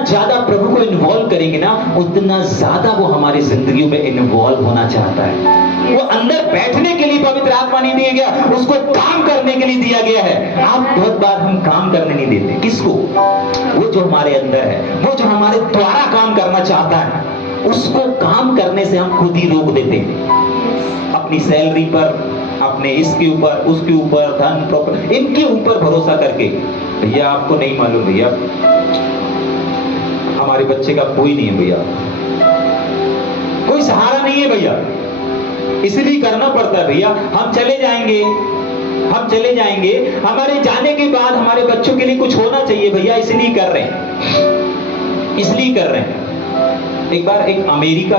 ज्यादा प्रभु को इन्वॉल्व करेंगे ना, उतना ज्यादा वो हमारी जिंदगी में इन्वॉल्व होना चाहता है। वो अंदर बैठने के लिए पवित्र आत्मा नहीं दिया गया, उसको काम करने के लिए दिया गया है। आप बहुत बार हम काम करने नहीं देते। किसको? वो जो हमारे अंदर है, वो जो हमारे द्वारा काम करना चाहता है, उसको काम करने से हम खुद ही रोक देते हैं। अपनी सैलरी पर, अपने इसके ऊपर, उसके ऊपर, धन, प्रॉपर्टी, इनके ऊपर भरोसा करके। भैया आपको नहीं मालूम, भैया हमारे बच्चे का कोई नहीं है, भैया कोई सहारा नहीं है, भैया इसलिए करना पड़ता है। भैया हम चले जाएंगे, हमारे जाने के बाद हमारे बच्चों के लिए कुछ होना चाहिए, भैया इसलिए कर रहे हैं। एक बार एक अमेरिका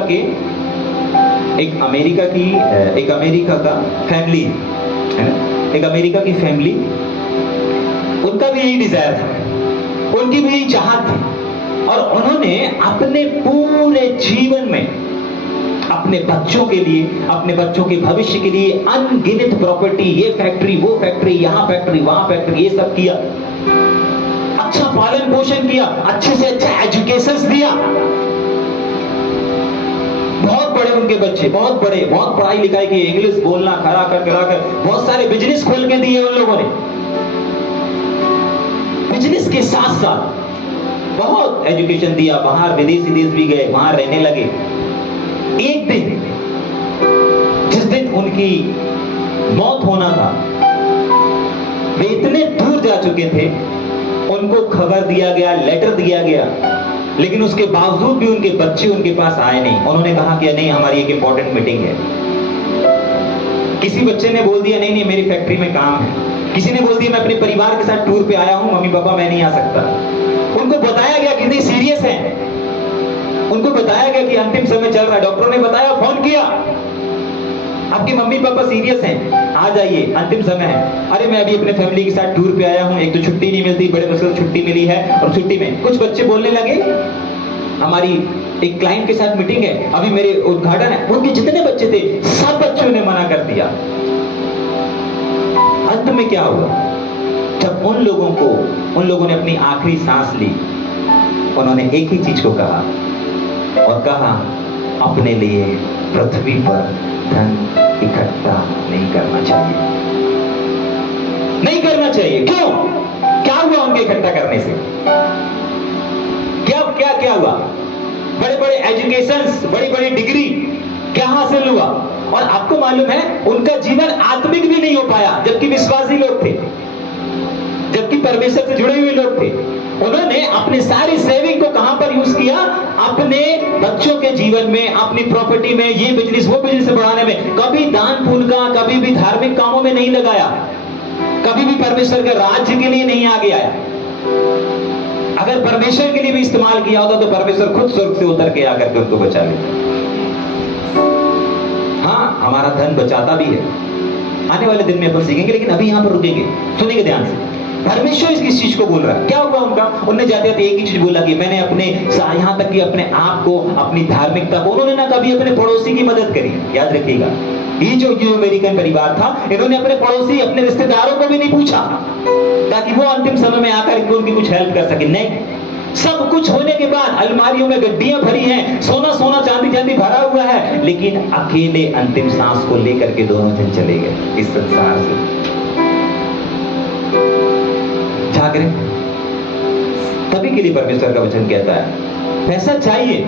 का फैमिली है ना, एक अमेरिका की फैमिली, उनका भी यही डिजायर था, उनकी भी यही चाहत थी, और उन्होंने अपने पूरे जीवन में अपने बच्चों के लिए, अपने बच्चों के भविष्य के लिए अनगिनत प्रॉपर्टी, ये फैक्ट्री, वो फैक्ट्री, यहां फैक्ट्री, वहां फैक्ट्री, ये सब किया। अच्छा पालन पोषण किया, अच्छे से अच्छा एजुकेशन दिया। बहुत बड़े उनके बच्चे, बहुत बड़े, बहुत पढ़ाई लिखाई की, इंग्लिश बोलना खरा कर बहुत सारे बिजनेस खोल के दिए उन लोगों ने। बिजनेस के साथ साथ बहुत एजुकेशन दिया, बाहर विदेशी देश भी गए, वहां रहने लगे। एक दिन, जिस दिन उनकी मौत होना था, वे इतने दूर जा चुके थे, उनको खबर दिया गया, लेटर दिया गया, लेकिन उसके बावजूद भी उनके बच्चे उनके पास आए नहीं। उन्होंने कहा कि नहीं, हमारी एक इंपॉर्टेंट मीटिंग है। किसी बच्चे ने बोल दिया, नहीं नहीं मेरी फैक्ट्री में काम है। किसी ने बोल दिया, मैं अपने परिवार के साथ टूर पे आया हूं, मम्मी पापा मैं नहीं आ सकता। उनको बताया गया कि नहीं सीरियस है, उनको बताया गया कि अंतिम समय चल रहा है, डॉक्टरों ने बताया, फोन किया, आपके मम्मी पापा सीरियस हैं, आ जाइए, अंतिम समय है। अरे मैं अभी अपने फैमिली के साथ टूर पे आया हूं, एक तो छुट्टी नहीं मिलती, बड़े मुश्किल छुट्टी मिली है, और छुट्टी में कुछ बच्चे बोलने लगे, हमारी एक क्लाइंट के साथ मीटिंग है, अभी मेरे उद्घाटन है। उनके जितने बच्चे थे, सब बच्चों ने मना कर दिया। अंत में क्या हुआ? जब उन लोगों ने अपनी आखिरी सांस ली, उन्होंने एक ही चीज को कहा, और कहा, अपने लिए पृथ्वी पर धन इकट्ठा नहीं करना चाहिए, नहीं करना चाहिए। क्यों? क्या हुआ उनके इकट्ठा करने से? क्या क्या क्या हुआ? बड़े बड़े एजुकेशंस, बड़ी बड़ी डिग्री क्या हासिल हुआ? और आपको मालूम है, उनका जीवन आत्मिक भी नहीं हो पाया, जबकि विश्वासी लोग थे, जबकि परमेश्वर से जुड़े हुए लोग थे। उन्होंने अपने सारी सेविंग को कहां पर यूज किया? अपने बच्चों के जीवन में, अपनी प्रॉपर्टी में, ये बिजनेस वो बिजनेस बढ़ाने में। कभी दान पुण्य का, कभी भी धार्मिक कामों में नहीं लगाया, कभी भी परमेश्वर के राज्य के लिए नहीं आगे आया। अगर परमेश्वर के लिए भी इस्तेमाल किया होता तो परमेश्वर खुद स्वर्ग से उतर के आकर के उनको बचा लेता। हाँ, हमारा धन बचाता भी है, आने वाले दिन में अपन सीखेंगे, लेकिन अभी यहां पर रुकेंगे, सुनेंगे ध्यान से। परमेश्वर इस चीज को बोल रहा है। क्या हुआ उनका? उन्होंने जाते जाते एक ही चीज बोला कि मैंने अपने, यहां तक कि अपने आप को, अपनी धार्मिकता को, उन्होंने ना कभी अपने पड़ोसी की मदद करी। याद रखिएगा, ये जो अमेरिकन परिवार था, इन्होंने अपने पड़ोसी, अपने रिश्तेदारों को भी नहीं पूछा ताकि वो अंतिम समय में आकर इनको उनकी कुछ हेल्प कर सके। नहीं, सब कुछ होने के बाद अलमारियों में गड्डियां भरी हैं, सोना सोना चांदी चांदी भरा हुआ है, लेकिन अकेले अंतिम सांस को लेकर के दोनों जन चले गए इस संसार से। जागृत, तभी के लिए परमेश्वर का वचन कहता है, पैसा चाहिए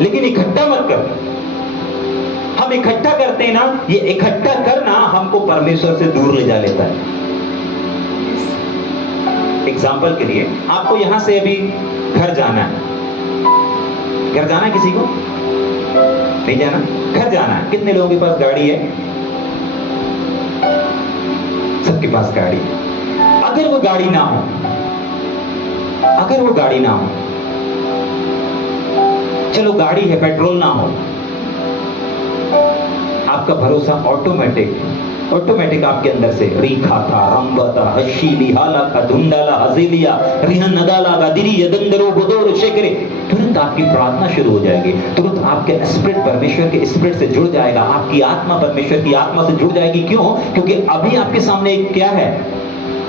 लेकिन इकट्ठा मत कर। हम इकट्ठा करते हैं ना, ये इकट्ठा करना हमको परमेश्वर से दूर ले जा लेता है। एग्जाम्पल के लिए, आपको यहां से अभी घर जाना है, घर जाना है, किसी को नहीं जाना, घर जाना है। कितने लोगों के पास गाड़ी है? सबके पास गाड़ी है। अगर वो गाड़ी ना हो, अगर वो गाड़ी ना हो, चलो गाड़ी है, पेट्रोल ना हो, आपका भरोसा ऑटोमेटिक आपके अंदर से रीखा था, रंबता, हशीली, हालाका, धुंडाला, हजीलिया, रिहन नदाला, गदिरी, यदंदरो, बदोर, शेकरे, तुरंत आपकी प्रार्थना शुरू हो जाएगी। तुरंत आपके स्पिरिट परमेश्वर के स्पिरिट से जुड़ जाएगा, आपकी आत्मा परमेश्वर की आत्मा से जुड़ जाएगी। क्यों? क्योंकि अभी आपके सामने एक क्या है?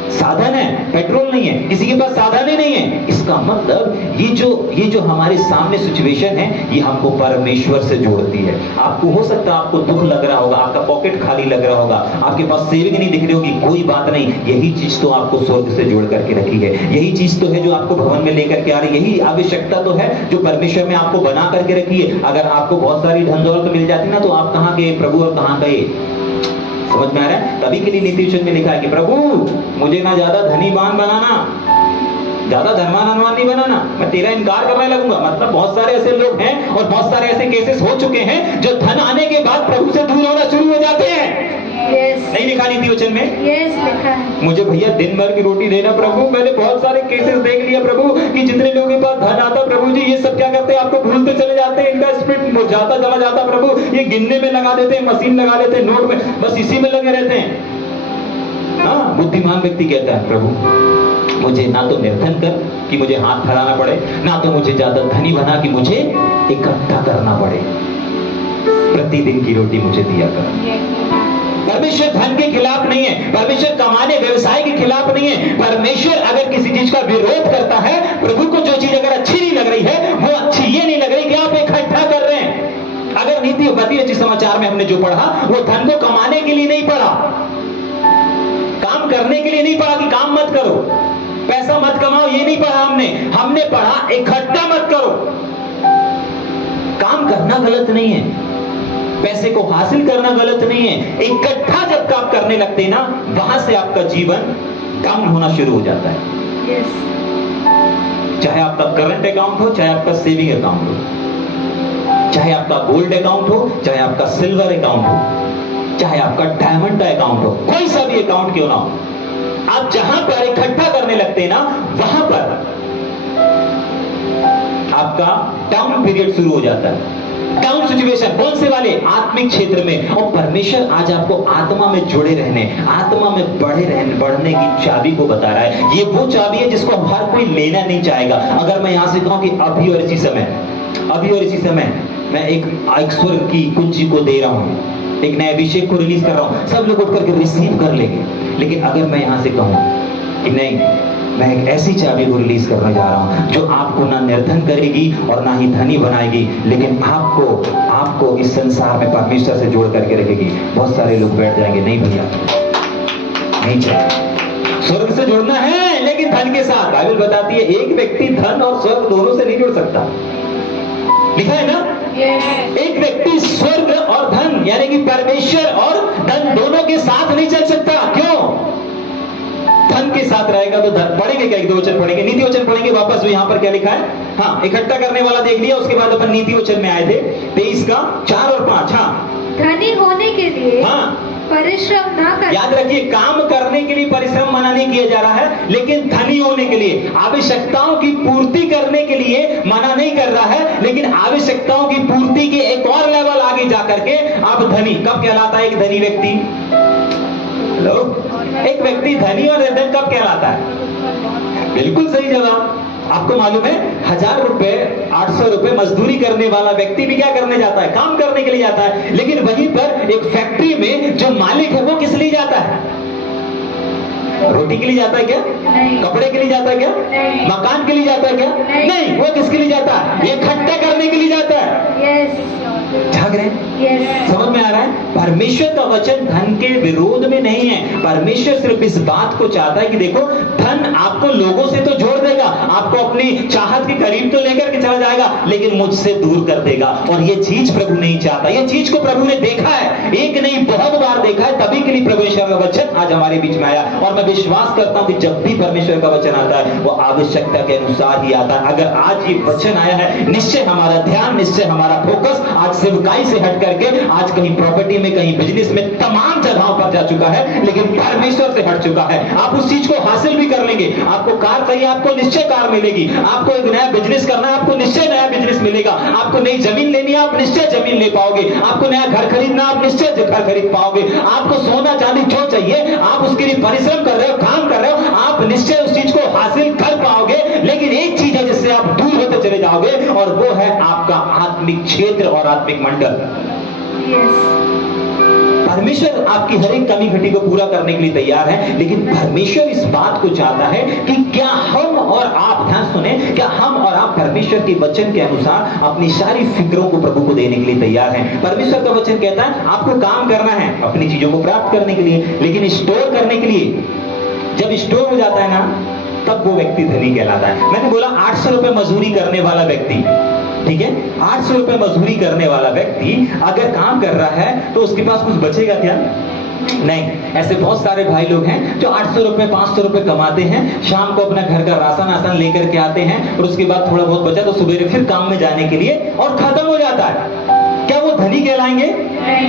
साधन है, पेट्रोल नहीं है, किसी के पास साधन ही नहीं है। इसका मतलब ये जो हमारे सामने सिचुएशन है, ये हमको परमेश्वर से जोड़ती है। आपको हो सकता है आपको दुख लग रहा होगा, आपका पॉकेट खाली लग रहा होगा, आपके पास सेविंग नहीं दिख रही होगी, कोई बात नहीं, यही चीज तो आपको स्वर्ग से जोड़ करके रखी है। यही चीज तो है जो आपको भवन में लेकर के आ रही है। यही आवश्यकता तो है जो परमेश्वर में आपको बना करके रखी है। अगर आपको बहुत सारी धन दौलत मिल जाती ना, तो आप कहां गए प्रभु, और कहां गए? समझ में आ रहा है? तभी के लिए नीति वचन में लिखा है कि प्रभु मुझे ना ज्यादा धनीवान बनाना, ज्यादा धनवान नहीं बनाना, मैं तेरा इनकार करने लगूंगा। मतलब बहुत सारे ऐसे लोग हैं और बहुत सारे ऐसे केसेस हो चुके हैं जो धन आने के बाद प्रभु से दूर होना शुरू हो जाते हैं। नहीं लिखा नीति वचन में? लिखा है। मुझे भैया दिन भर की रोटी देना प्रभु। मैंने बहुत सारे केसेस देख लिया प्रभु कि जितने लोगों के पास धन आता प्रभु जी, ये सब क्या करते हैं? आपको भूलते चले जाते हैं, इनका स्पिरिट मुरझाता चला जाता प्रभु। ये गिनने में लगा देते हैं, मशीन लगा लेते हैं, नोट में, बस इसी में लगे रहते हैं। हाँ, बुद्धिमान व्यक्ति कहता है प्रभु मुझे ना तो निर्धन कर कि मुझे हाथ फैलाना पड़े, ना तो मुझे ज्यादा धनी बना कि मुझे इकट्ठा करना पड़े। प्रतिदिन की रोटी मुझे दिया कर। परमेश्वर धन के खिलाफ नहीं है, परमेश्वर कमाने व्यवसाय के खिलाफ नहीं है। परमेश्वर अगर किसी चीज का विरोध करता है, प्रभु को जो चीज अगर अच्छी नहीं लग रही है, वो अच्छी ये नहीं लग रही कि आप इकट्ठा कर रहे हैं। अगर नीति बताइए, जिस समाचार में हमने जो पढ़ा, वो धन को कमाने के लिए नहीं पढ़ा, काम करने के लिए नहीं पढ़ा कि काम मत करो, पैसा मत कमाओ, ये नहीं पढ़ा हमने पढ़ा इकट्ठा मत करो। काम करना गलत नहीं है, पैसे को हासिल करना गलत नहीं है, इकट्ठा जब आप करने लगते हैं ना, वहां से आपका जीवन कम होना शुरू हो जाता है। चाहे आपका करंट अकाउंट हो, चाहे आपका सेविंग अकाउंट हो, चाहे आपका गोल्ड अकाउंट हो, चाहे आपका सिल्वर अकाउंट हो, चाहे आपका डायमंड का अकाउंट हो, कोई सा भी अकाउंट क्यों ना हो, आप जहां पर इकट्ठा करने लगते हैं ना, वहां पर आपका डाउन पीरियड शुरू हो जाता है। डाउन सिचुएशन कौन से वाले? आत्मिक क्षेत्र में। और परमेश्वर आज आपको आत्मा में जुड़े रहने, आत्मा में बढ़ने की चाबी को बता रहा है। ये वो चाबी है जिसको हर कोई लेना नहीं चाहेगा। अगर मैं यहां से कहूं कि अभी और इसी समय मैं एक स्वर्ग की कुंजी को दे रहा हूं, एक नए अभिषेक को रिलीज कर रहा हूं, सब लोग उठ करके रिसीव कर लेंगे। लेकिन अगर मैं यहां से कहूं कि नहीं, मैं एक ऐसी चाबी को रिलीज करने जा रहा हूं जो आपको ना निर्धन करेगी और ना ही धनी बनाएगी, लेकिन आपको इस संसार में परमेश्वर से जोड़ करके रखेगी। बहुत सारे लोग बैठ जाएंगे, नहीं भैया नहीं चाहिए, स्वर्ग से जुड़ना है लेकिन धन के साथ। बाइबल बताती है एक व्यक्ति धन और स्वर्ग दोनों से नहीं जुड़ सकता, लिखा है ना। एक व्यक्ति स्वर्ग और धन यानी कि परमेश्वर और धन दोनों के साथ नहीं चल सकता। क्यों? धन के साथ रहेगा तो धन पढ़ेंगे क्या? एक दो वचन पढ़ेंगे, नीति वचन पढ़ेंगे वापस। यहाँ पर क्या लिखा है? हाँ, इकट्ठा करने वाला देख लिया, उसके बाद अपन नीति वचन में आए थे 23 का 4 और 5। हाँ, धनी होने के लिए परिश्रम ना कर। याद रखिए, काम करने के लिए परिश्रम मना नहीं किया जा रहा है, लेकिन धनी होने के लिए, आवश्यकताओं की पूर्ति करने के लिए मना नहीं कर रहा है, लेकिन आवश्यकताओं की पूर्ति के एक और लेवल आगे जाकर के आप धनी। कब कहलाता है एक धनी व्यक्ति? हेलो, एक व्यक्ति धनी और निर्धन कब कहलाता है? बिल्कुल सही जवाब। आपको मालूम है 1000 रुपए 800 रुपए मजदूरी करने वाला व्यक्ति भी क्या करने जाता है? काम करने के लिए जाता है। लेकिन वहीं पर एक फैक्ट्री में जो मालिक है वो किस लिए जाता है? रोटी के लिए जाता है क्या? नहीं। कपड़े के लिए जाता है क्या? नहीं। मकान के लिए जाता है क्या? नहीं। वो किसके लिए जाता है? इकट्ठा करने के लिए जाता है। जाग रहे हैं? समझ में आ रहा है? परमेश्वर का वचन धन के विरोध में नहीं है। परमेश्वर सिर्फ इस बात को चाहता है कि देखो, धन आपको लोगों से तो जोड़ देगा, आपको अपनी चाहत के करीब तो लेकर के चला जाएगा, लेकिन मुझसे दूर कर देगा। और ये चीज प्रभु नहीं चाहता। ये चीज को प्रभु ने देखा है, एक नहीं बहुत बार देखा है, तभी के लिए परमेश्वर का वचन आज हमारे बीच में आया। और मैं विश्वास करता हूं कि जब भी परमेश्वर का वचन आता है वो आवश्यकता के अनुसार ही आता है। अगर आज ये वचन आया है, निश्चय हमारा ध्यान, निश्चय हमारा फोकस आज सेवकाई से हट करके आज कहीं प्रॉपर्टी में, कहीं बिजनेस में, तमाम जगहों पर जा चुका है, लेकिन परमेश्वर से हट चुका है। आप उस चीज को हासिल भी कर लेंगे। आपको कार चाहिए, आपको निश्चय कार मिलेगी। आपको एक नया बिजनेस करना है, आपको निश्चय नया बिजनेस मिलेगा। आपको नई जमीन लेनी है, आप निश्चय जमीन ले पाओगे। आपको नया घर खरीदना, आप निश्चय घर खरीद पाओगे। आपको सोना चांदी जो चाहिए, आप उसके लिए परिश्रम कर रहे हो, काम कर रहे हो, आप निश्चय उस चीज को हासिल कर पाओगे। लेकिन एक चीज है जिससे आप दूर होते चले जाओगे, और वो है आपका आत्मिक क्षेत्र और आत्मिक मंडल। परमेश्वर आपकी हर एक कमी घटी को पूरा करने के लिए तैयार है, लेकिन परमेश्वर इस बात को चाहता है कि क्या हम और आप, ध्यान सुने, क्या हम और आप परमेश्वर के वचन के अनुसार अपनी सारी फिक्रों को प्रभु को देने के लिए तैयार हैं। परमेश्वर का वचन कहता है आपको काम करना है अपनी चीजों को प्राप्त करने के लिए, लेकिन स्टोर करने के लिए, जब स्टोर हो जाता है ना, तब वो व्यक्ति धनी कहलाता है। मैंने बोला 800 रुपए मजदूरी करने वाला व्यक्ति, ठीक है, 800 रुपए मजदूरी करने वाला व्यक्ति अगर काम कर रहा है तो उसके पास कुछ बचेगा क्या? नहीं। ऐसे बहुत सारे भाई लोग हैं जो 800 रुपए 500 रुपए कमाते हैं, शाम को अपना घर का राशन लेकर के आते हैं, और उसके बाद थोड़ा बहुत बचा तो सुबह फिर काम में जाने के लिए, और खत्म हो जाता है। क्या वो धनी कहलाएंगे?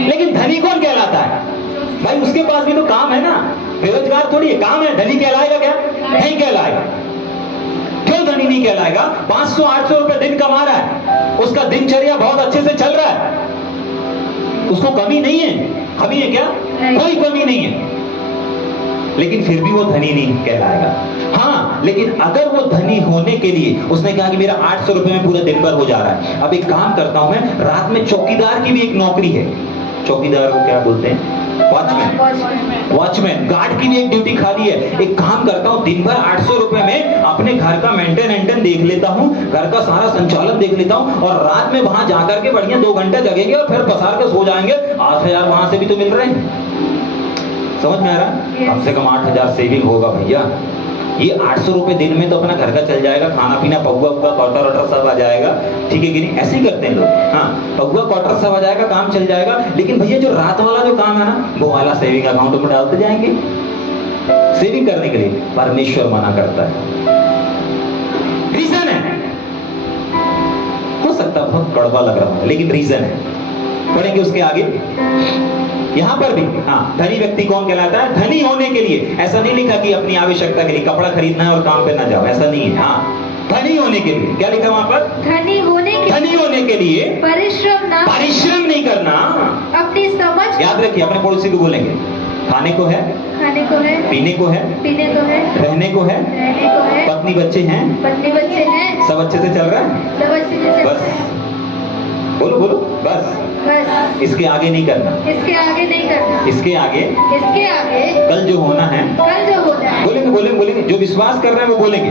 लेकिन धनी कौन कहलाता है भाई? उसके पास भी तो काम है ना, बेरोजगार थोड़ी है, काम है। धनी कहलाएगा क्या? नहीं कहलाएगा। क्यों धनी नहीं कहलाएगा? 500-800 रुपए दिन कमा रहा है, उसका दिनचर्या बहुत अच्छे से चल रहा है, उसको कमी नहीं है। कमी है क्या? कोई कमी नहीं है, लेकिन फिर भी वो धनी नहीं कहलाएगा। हाँ, लेकिन अगर वो धनी होने के लिए उसने कहा कि मेरा 800 रुपए में पूरा दिन भर हो जा रहा है, अब एक काम करता हूं मैं, रात में चौकीदार की भी एक नौकरी है, चौकीदार को क्या बोलते हैं, वॉचमैन, गार्ड की भी एक ड्यूटी खाली है। एक काम करता हूँ, दिन भर 800 रुपए में अपने घर का मेंटेन देख लेता हूँ, घर का सारा संचालन देख लेता हूँ, और रात में वहां जाकर के बढ़िया 2 घंटे जगेंगे और फिर पसार के सो जाएंगे। 8,000 वहां से भी तो मिल रहे हैं, समझ में आ रहा है? कम से कम 8,000 सेविंग होगा भैया। ये 800 रुपए दिन में तो अपना घर का चल जाएगा, खाना पीना पौवा क्वार्टर वाटर सब आ जाएगा, ठीक है कि नहीं? ऐसे ही करते हैं लोग। हाँ, पौवा क्वार्टर सब आ जाएगा, काम चल जाएगा। लेकिन भैया जो रात वाला जो काम है ना, वो वाला सेविंग अकाउंट में डालते जाएंगे। सेविंग करने के लिए परमेश्वर मना करता है। रीजन है, हो सकता है बहुत कड़वा लग रहा है, लेकिन रीजन है। पढ़ेंगे उसके आगे। यहां पर भी हाँ, धनी व्यक्ति कौन कहलाता है? धनी होने के लिए ऐसा नहीं लिखा कि अपनी आवश्यकता के लिए कपड़ा खरीदना है और काम पे ना जाओ, ऐसा नहीं है। हाँ, धनी होने के लिए क्या लिखा वहां पर? धनी होने के लिए परिश्रम नहीं करना, अपनी समझ, याद रखिए, अपने पड़ोसी को बोलेंगे खाने को है, पीने को है, रहने को है, पत्नी बच्चे हैं, सब अच्छे से चल रहा है, बस बोलो बस इसके आगे नहीं करना, इसके आगे कल जो होना है, बोलेंगे जो विश्वास कर रहे हैं वो बोलेंगे,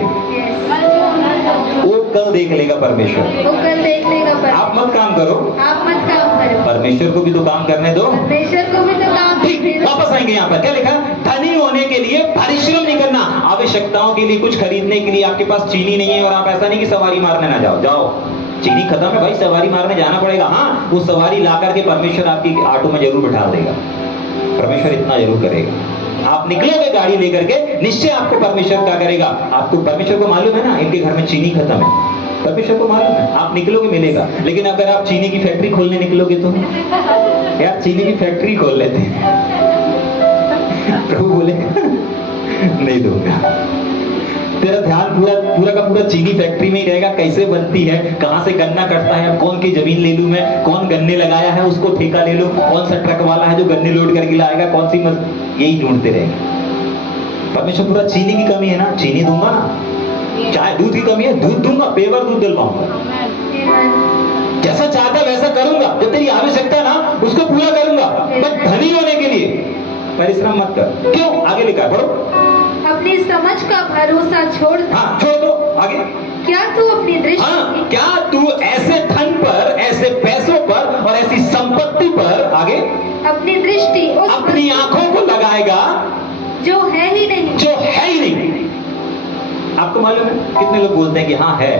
वो कल देख लेगा परमेश्वर। आप मत काम करो, परमेश्वर को भी तो काम करने दो। ठीक, वापस आएंगे यहाँ पर क्या लिखा? धनी होने के लिए परिश्रम नहीं करना। आवश्यकताओं के लिए कुछ खरीदने के लिए आपके पास चीनी नहीं है और आप ऐसा नहीं कि सवारी मारने ना जाओ, चीनी खत्म है भाई, सवारी मारने जाना पड़ेगा। हाँ, वो सवारी ला करके परमेश्वर आपकी ऑटो में जरूर बिठा देगा, परमेश्वर इतना जरूर करेगा। आप निकलोगे गाड़ी लेकर के, निश्चय आपको परमेश्वर क्या करेगा? आपको परमेश्वर को मालूम है ना, इनके घर में चीनी खत्म है, परमेश्वर को मालूम है, आप निकलोगे मिलेगा। लेकिन अगर आप चीनी की फैक्ट्री खोलने निकलोगे तो यार चीनी की फैक्ट्री खोल लेते हैं, प्रभु बोलेगा नहीं दूंगा। तेरा ध्यान पूरा का पूरा चीनी फैक्ट्री में ही रहेगा, कैसे बनती है, कहां से गन्ना कटता है, कौन की जमीन ले लूं मैं, कौन गन्ने लगाया है उसको ठेका ले लूं, कौन सा ट्रक वाला है जो गन्ने लोड करके लाएगा, कौन सी यही ढूंढते रहेंगे। परमेश्वर पूरा चीनी की कमी है ना, चीनी दूंगा ना, चाहे दूध की कमी है, दूध दूंगा, पेवर दूध दिलवाऊंगा, जैसा चाहता वैसा करूंगा, जो तेरी आवश्यकता ना उसको पूरा करूंगा। बट धनी होने के लिए परिश्रम मत कर। क्यों? आगे लिखा, पढ़ो। अपनी समझ का भरोसा छोड़ दो, आगे। क्या तू अपनी दृष्टि, क्या तू ऐसे धन पर, ऐसे पैसों पर और ऐसी संपत्ति पर, आगे, अपनी दृष्टि अपनी आंखों को लगाएगा जो है ही नहीं। आपको मालूम है कितने लोग बोलते हैं कि हाँ है,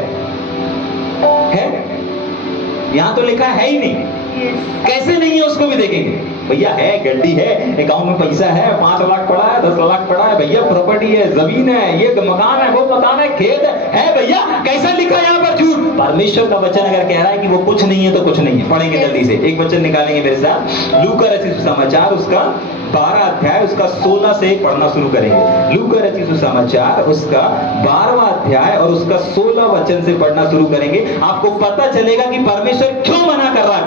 यहां तो लिखा है ही नहीं। कैसे नहीं है उसको भी देखेंगे, भैया है, गड्डी है, अकाउंट में पैसा है, 5 लाख पड़ा है, 10 लाख पड़ा है, भैया प्रॉपर्टी है, जमीन है, ये मकान है, वो मकान है, खेत है भैया, कैसा लिखा है यहाँ पर? झूठ। परमेश्वर का वचन अगर कह रहा है कि वो कुछ नहीं है तो कुछ नहीं है। पढ़ेंगे जल्दी से, एक वचन निकालेंगे मेरे साथ, लूका रचित सुसमाचार उसका 12 अध्याय उसका 16 से पढ़ना शुरू करेंगे। लूका रचित सुसमाचार उसका 12वां अध्याय और उसका 16 वचन से पढ़ना शुरू करेंगे। आपको पता चलेगा कि परमेश्वर क्यों मना कर रहा है।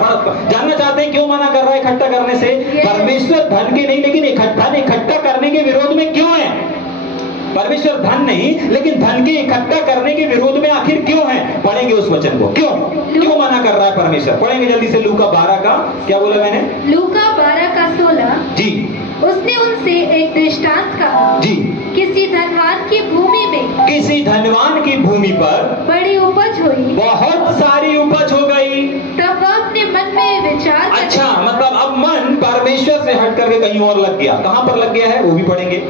जानना चाहते हैं क्यों मना कर रहा है इकट्ठा करने से? परमेश्वर धन के नहीं, लेकिन इकट्ठा करने के विरोध में क्यों है? परमेश्वर धन नहीं, लेकिन धन के इकट्ठा करने के विरोध में आखिर क्यों है? पढ़ेंगे उस वचन को, क्यों मना कर रहा है परमेश्वर। पढ़ेंगे जल्दी से लूका 12 का, क्या बोला मैंने? लूका 12 का 16 जी। उसने उनसे एक दृष्टांत कहा जी। किसी धनवान की भूमि पर बड़ी उपज हुई, बहुत सारी उपज हो गई। तब वह अपने मन में विचार, अच्छा, मतलब अब मन परमेश्वर से हट करके कहीं और लग गया। कहां पर लग गया है वो भी पढ़ेंगे।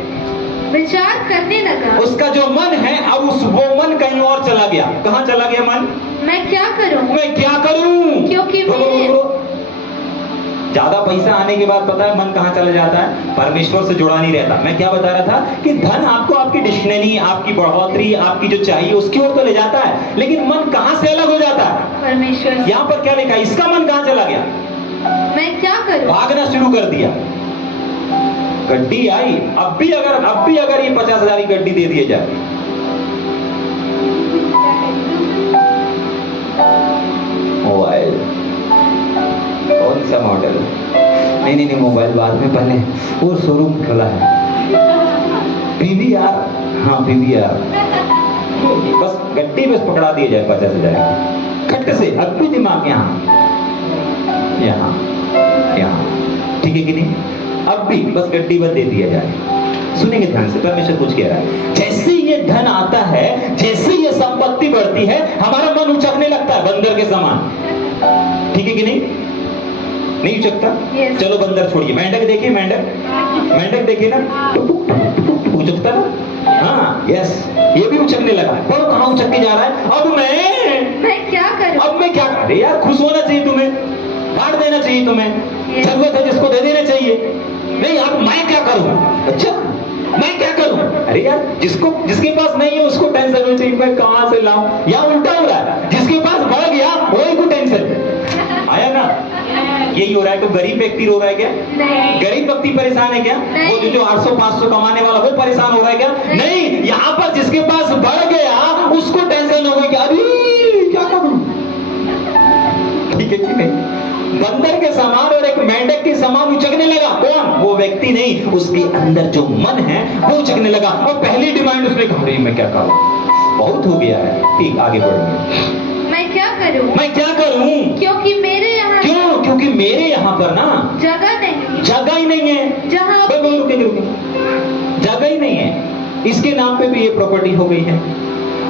विचार करने लगा, उसका जो मन है अब वो मन कहीं और चला गया। कहां चला गया मन? मैं क्या करूं, क्योंकि ज्यादा पैसा आने के बाद पता है मन कहां चला जाता है? परमेश्वर से जुड़ा नहीं रहता। मैं क्या बता रहा था कि धन आपको आपकी डिक्शनरी, आपकी बढ़ोतरी, आपकी जो चाहिए उसकी ओर तो ले जाता है, लेकिन मन कहां से अलग हो जाता है? परमेश्वर। यहाँ पर क्या लिखा है? इसका मन कहां चला गया? मैं क्या करूं? भागना शुरू कर दिया। गड्डी आई, अब भी अगर ये 50,000 की गड्डी दे दिए जाए, मोबाइल कौन सा मॉडल? नहीं, मोबाइल बाद में, पहले वो शोरूम खुला है, पीवीआर, हाँ पीवीआर, बस गड्डी बस पकड़ा दिया जाए 50,000 खट से, अब भी दिमाग यहाँ यहाँ यहाँ, ठीक है कि नहीं? अब भी बस गड्डी बस दे दिया जाए। सुनेंगे ध्यान से, परमेश्वर कुछ कह रहा है। जैसे ये धन आता है, जैसे ये संपत्ति बढ़ती है, हमारा मन उचकने लगता है बंदर के समान, ठीक है कि नहीं? नहीं उचकता? Yes. चलो बंदर छोड़िए, मेंढक देखिए, मेंढक देखिए ना, उचकता ना? हाँ यस, ये भी उचकने लगा है। पर कहाँ उचक के जा रहा है? अब मैं क्या करूं? अब मैं क्या करूं? अरे यार खुश होना चाहिए तुम्हें, बांट देना चाहिए तुम्हें, जरूरत है जिसको दे देना चाहिए। नहीं अब मैं क्या करूं? अच्छा मैं क्या करूं? अरे यार जिसके पास नहीं है उसको टेंशन होनी चाहिए, मैं कहां से लाऊं? या उल्टा हो रहा है, जिसके पास बढ़ गया वही को टेंशन आया ना? यही हो रहा है। तो गरीब व्यक्ति रो रहा है क्या? नहीं। गरीब व्यक्ति परेशान है क्या? नहीं। वो जो 800-500 कमाने वाला वो परेशान हो रहा है क्या? नहीं, यहाँ पर जिसके पास बढ़ गया उसको टेंशन हो गई कि अरे क्या करूं? ठीक है कि नहीं? बंदर के समान और एक मेंढक के समान उचकने लगा। कौन? वो व्यक्ति नहीं, उसके अंदर जो मन है वो उचकने लगा। और पहली डिमांड उसने कहा अरे मैं क्या करूं, बहुत हो गया है। ठीक, आगे बढ़िए। मैं क्या करूं? मैं क्या करूं? क्योंकि मेरे यहाँ क्यों? क्योंकि मेरे यहाँ पर ना जगह नहीं, जगह ही नहीं है। जहाँ जगह ही नहीं है। इसके नाम पे भी ये प्रॉपर्टी हो गई है,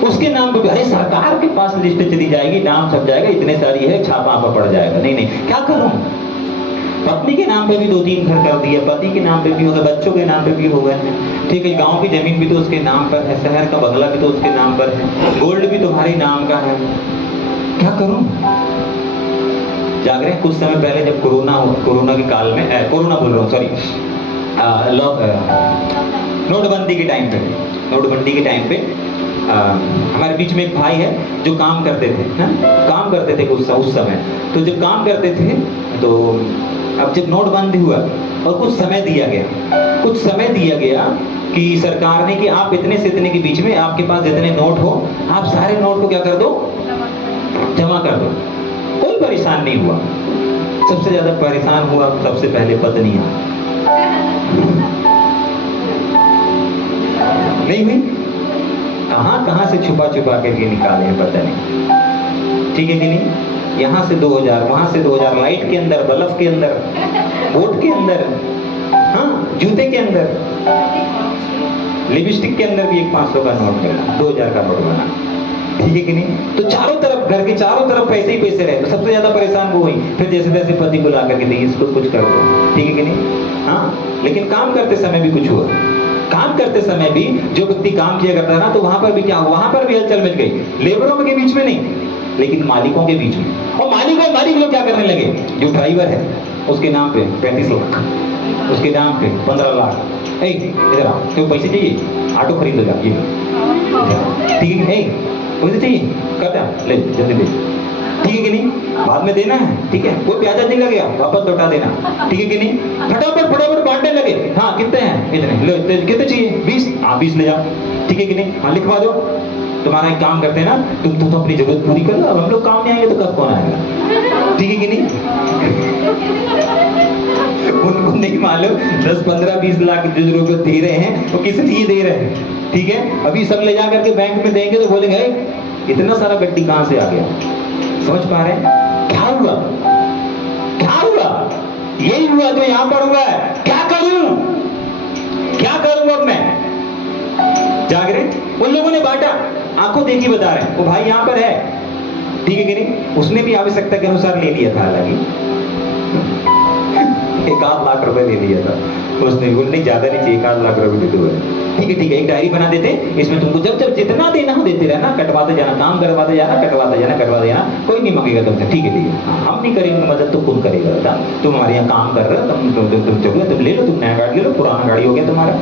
उसके नाम पे भी। अरे सरकार के पास लिस्ट चली जाएगी, नाम छप जाएगा, इतने सारी है, छापा पर पड़ जाएगा। नहीं नहीं, क्या करूं? पत्नी के नाम पे भी 2-3 घर कर दिया, पति के नाम पे भी हो गए, बच्चों के नाम पे भी हो गए। ठीक है, गांव की जमीन भी तो उसके नाम पर है, शहर का बंगला भी तो उसके नाम पर है, गोल्ड भी तुम्हारे नाम का है। क्या करूं? जाग रहे हैं? कुछ समय पहले जब कोरोना के काल में, कोरोना बोल रहा हूँ सॉरी, नोटबंदी के टाइम पे हमारे बीच में एक भाई है जो काम करते थे उस समय। तो जब काम करते थे तो अब जब नोटबंदी हुआ और कुछ समय दिया गया कि सरकार ने कि आप इतने से इतने के बीच में आपके पास जितने नोट हो आप सारे नोट को क्या कर दो, जमा कर दो। कोई परेशान नहीं हुआ। सबसे ज्यादा परेशान हुआ सबसे पहले पत्नियां। नहीं हुई? कहां से छुपा करके निकाले हैं पता नहीं। ठीक है कि नहीं? यहाँ से 2000, वहां से 2000, लाइट के अंदर, बल्ब के अंदर, बोट के अंदर, हाँ जूते के अंदर, लिपस्टिक के अंदर भी एक 500 का नोट मिला, 2000 का नोट बना। ठीक है कि नहीं? तो चारों तरफ, घर के चारों तरफ पैसे ही पैसे रहे। तो सबसे ज्यादा परेशान वो हुई। फिर जैसे तैसे पति को ला करके दी, इसको कुछ कर दो। ठीक है कि नहीं? हाँ, लेकिन काम करते समय भी कुछ हुआ। काम करते समय भी जो व्यक्ति काम किया करता है ना, तो वहां पर भी क्या हुआ? वहां पर भी हलचल मच गई। लेबरों के बीच में नहीं, लेकिन मालिकों के बीच में। और मालिक लोग क्या करने लगे? जो ड्राइवर है उसके नाम पे 35 लाख, उसके नाम पे 15 लाख। इधर आओ, क्यों पैसे चाहिए? ऑटो खरीद लो जाइए। ठीक है, पैसे चाहिए, करता ले जल्दी दे। ठीक है कि नहीं? बाद में देना है। ठीक है, कोई ब्याज नहीं लगेगा, वापस लौटा देना। ठीक है कि नहीं? फटाफट बांटने लगे। हाँ कितने हैं? इतने लो। कितने चाहिए? 20। हाँ 20 ले जाओ। ठीक है कि नहीं? हाँ लिखवा दो। तुम्हारा एक काम करते हैं ना, तुम तो अपनी जरूरत पूरी कर लो, अब हम लोग काम नहीं आएंगे तो कब कौन आएगा? ठीक है कि नहीं? उनको नहीं मालूम 10, 15, 20 लाख जो रुपए दे रहे हैं वो किस लिए दे रहे हैं। ठीक है, अभी सब ले जा करके बैंक में देंगे तो बोलेंगे इतना सारा गड्डी कहां से आ गया। समझ पा रहे हैं? क्या हुआ? यही हुआ जो यहां पर हुआ है। क्या करूं अब मैं? जाग रहे? उन लोगों ने बांटा, आंखों देखी बता रहे हैं, वो भाई यहां पर है। ठीक है कि नहीं? उसने भी आवश्यकता के अनुसार ले लिया था, हालांकि 1 लाख रुपए ले लिया था उसने। नहीं ज्यादा नहीं चाहिए, 1 लाख रुपए दे दो। ठीक है, एक डायरी बना देते, इसमें तुमको जब जितना देना हो देते रहना, कटवाते जाना, काम करवाते जाना, कटवाते जाना, कोई नहीं मांगेगा तुमसे। ठीक है, हम नहीं करेंगे मदद तो कौन करेगा बेटा? तुम हमारे यहाँ काम कर रहे हो, तुम ले लो, तुम नया गाड़ी ले लो, पुराना गाड़ी हो गया तुम्हारा।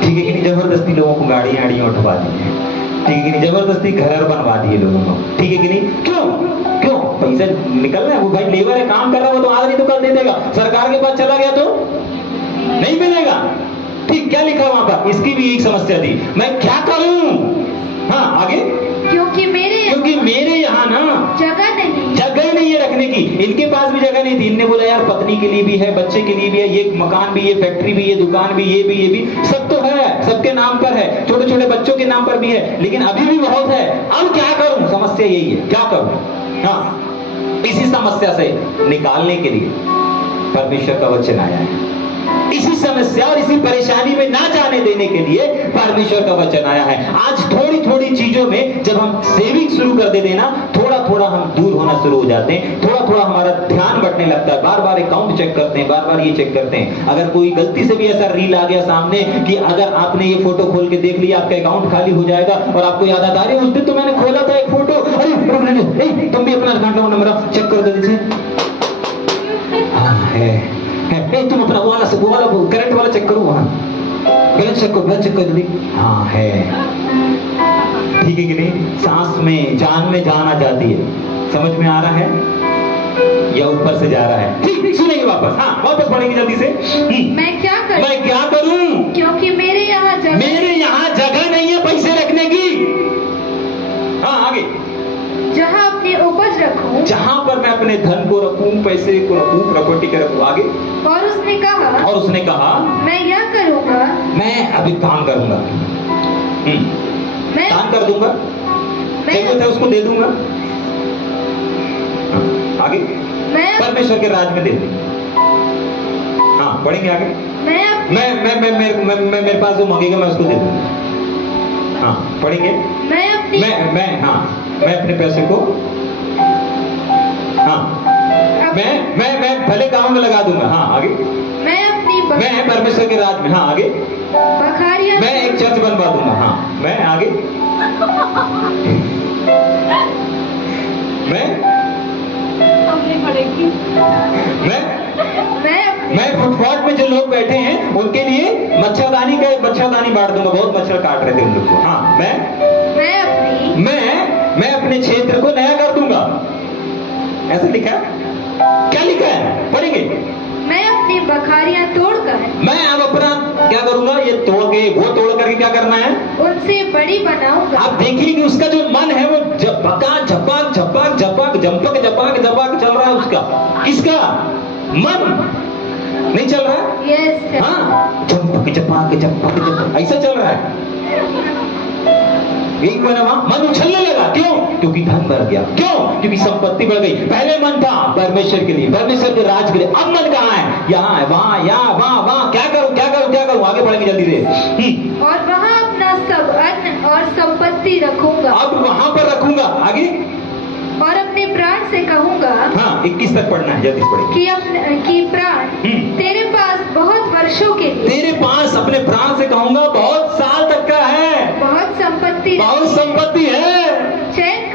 ठीक है कि नहीं? जबरदस्ती लोगों को गाड़ियां उठवा दी है। ठीक है कि नहीं? जबरदस्ती घर बनवा दिए लोगों को। ठीक है कि नहीं? क्यों? पैसा निकल रहा है। वो भाई लेबर है, काम कर रहा है, वो तो आज नहीं तो कल दे देगा। सरकार के पास चला गया तो नहीं मिलेगा। ठीक, क्या लिखा वहां पर? इसकी भी एक समस्या थी, मैं क्या करूं? हाँ आगे। क्योंकि मेरे यहाँ ना जगह नहीं है रखने की। इनके पास भी जगह नहीं थी। इनने बोला यार पत्नी के लिए भी है, बच्चे के लिए भी है, ये मकान भी, ये फैक्ट्री भी, ये दुकान भी, ये भी सब तो है, सबके नाम पर है, छोटे छोटे बच्चों के नाम पर भी है, लेकिन अभी भी बहुत है। अब क्या करूं? समस्या यही है, क्या करूं? हाँ, इसी समस्या से निकालने के लिए परमेश्वर का वचन आया है। इसी समस्या और इसी परेशानी में ना जाने देने के लिए परमेश्वर का वचन आया है। आज थोड़ी थोड़ी चीजों में जब हम सेविंग शुरू कर देते हैं ना, थोड़ा थोड़ा हम दूर होना शुरू हो जाते हैं, थोड़ा थोड़ा हमारा ध्यान बटने लगता है, बार बार अकाउंट चेक करते हैं, बार बार ये चेक करते हैं। अगर कोई गलती से भी ऐसा रील आ गया सामने कि अगर आपने ये फोटो खोल के देख लिया, आपका अकाउंट खाली हो जाएगा और आपको याद आता है, उस दिन तो मैंने खोला था एक फोटो, अरे तुम भी अपना अकाउंट नंबर चेक कर दो दीजिए। तुम अपना वो वाला करंट वाला चेक करो, वहां बैलेंस चेक करो जल्दी। हाँ है, ठीक है कि नहीं? सांस में जान आ जाती है। समझ में आ रहा है या ऊपर से जा रहा है? ठीक, सुनेंगे वापस। हाँ, वापस पढ़ेंगे जल्दी से। मैं क्या करूं? क्योंकि मेरे यहाँ जगह नहीं है पैसे रखने की। हाँ, आगे। जहाँ अपनी उपज रखूं, जहां पर मैं अपने धन को रखूं, पैसे को रखूं, प्रॉपर्टी को रखूं। आगे। और उसने कहा मैं यह करूंगा, मैं अभी काम करूंगा, मैं दान कर दूंगा, जरूरत है उसको दे दूंगा। आगे। मैं परमेश्वर के राज में दे दूंगा। हाँ, पढ़ेंगे आगे। मैं मेरे पास जो मांगेगा मैं उसको दे दूंगा। हाँ, पढ़ेंगे। मैं अपने पैसे को, हाँ, मैं भले कामों में लगा दूंगा। हाँ, आगे। मैं परमेश्वर के राज में, हाँ, आगे। मैं एक चर्च बनवा दूंगा। हाँ, मैं आगे। मैं फुटपाथ में जो लोग बैठे हैं उनके लिए मच्छरदानी बांट दूंगा, बहुत मच्छर काट रहे थे उन लोग को। हाँ, मैं अपने क्षेत्र को नया कर दूंगा। ऐसा लिखा है? क्या लिखा है? पढ़ेंगे। मैं अपनी बखारियां तोड़कर, मैं अब अपना क्या करूंगा? ये तोड़ करके क्या करना है? उनसे बड़ी बनाऊंगा। आप देखिए कि उसका जो मन है वो झपक चल रहा है उसका। किसका मन नहीं चल रहा है? यस। हाँ, झपक ऐसा चल रहा है। एक मन उछलने लगा। क्यों? क्योंकि धन बढ़ गया। क्यों? क्योंकि संपत्ति बढ़ गई। पहले मन था परमेश्वर के लिए, परमेश्वर के राज के लिए। अब मन कहाँ है? यहाँ है, वहाँ, यहाँ, वहाँ। क्या करूं? आगे बढ़ेंगे जल्दी से। और वहाँ अपना सब अन्न और संपत्ति रखूंगा। अब वहाँ पर रखूंगा। आगे। और अपने प्राण से कहूंगा। हाँ, 21 तक पढ़ना है, जल्दी पढ़ेंगे। कि प्राण तेरे पास बहुत वर्षों के लिए, तेरे पास अपने प्राण से कहूंगा बहुत साल तक का है, बहुत संपत्ति है। चैन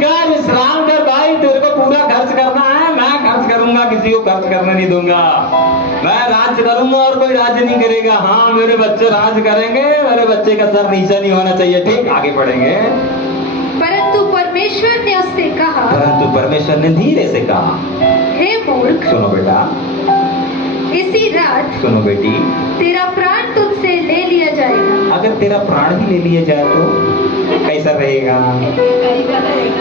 कर, विश्राम कर भाई। तेरे को पूरा खर्च करना है, मैं खर्च करूंगा, किसी को खर्च करने नहीं दूंगा। मैं राज करूंगा और कोई राज नहीं करेगा। हाँ, मेरे बच्चे राज करेंगे, मेरे बच्चे का सर नीचा नहीं होना चाहिए। ठीक, आगे बढ़ेंगे। परंतु परमेश्वर ने उससे कहा, परमेश्वर ने धीरे से कहा, हे मूर्ख, सुनो बेटा, इसी रात, सुनो बेटी, तेरा प्राण तुझसे ले लिया जाएगा। अगर तेरा प्राण ही ले लिया जाए तो कैसा रहेगा?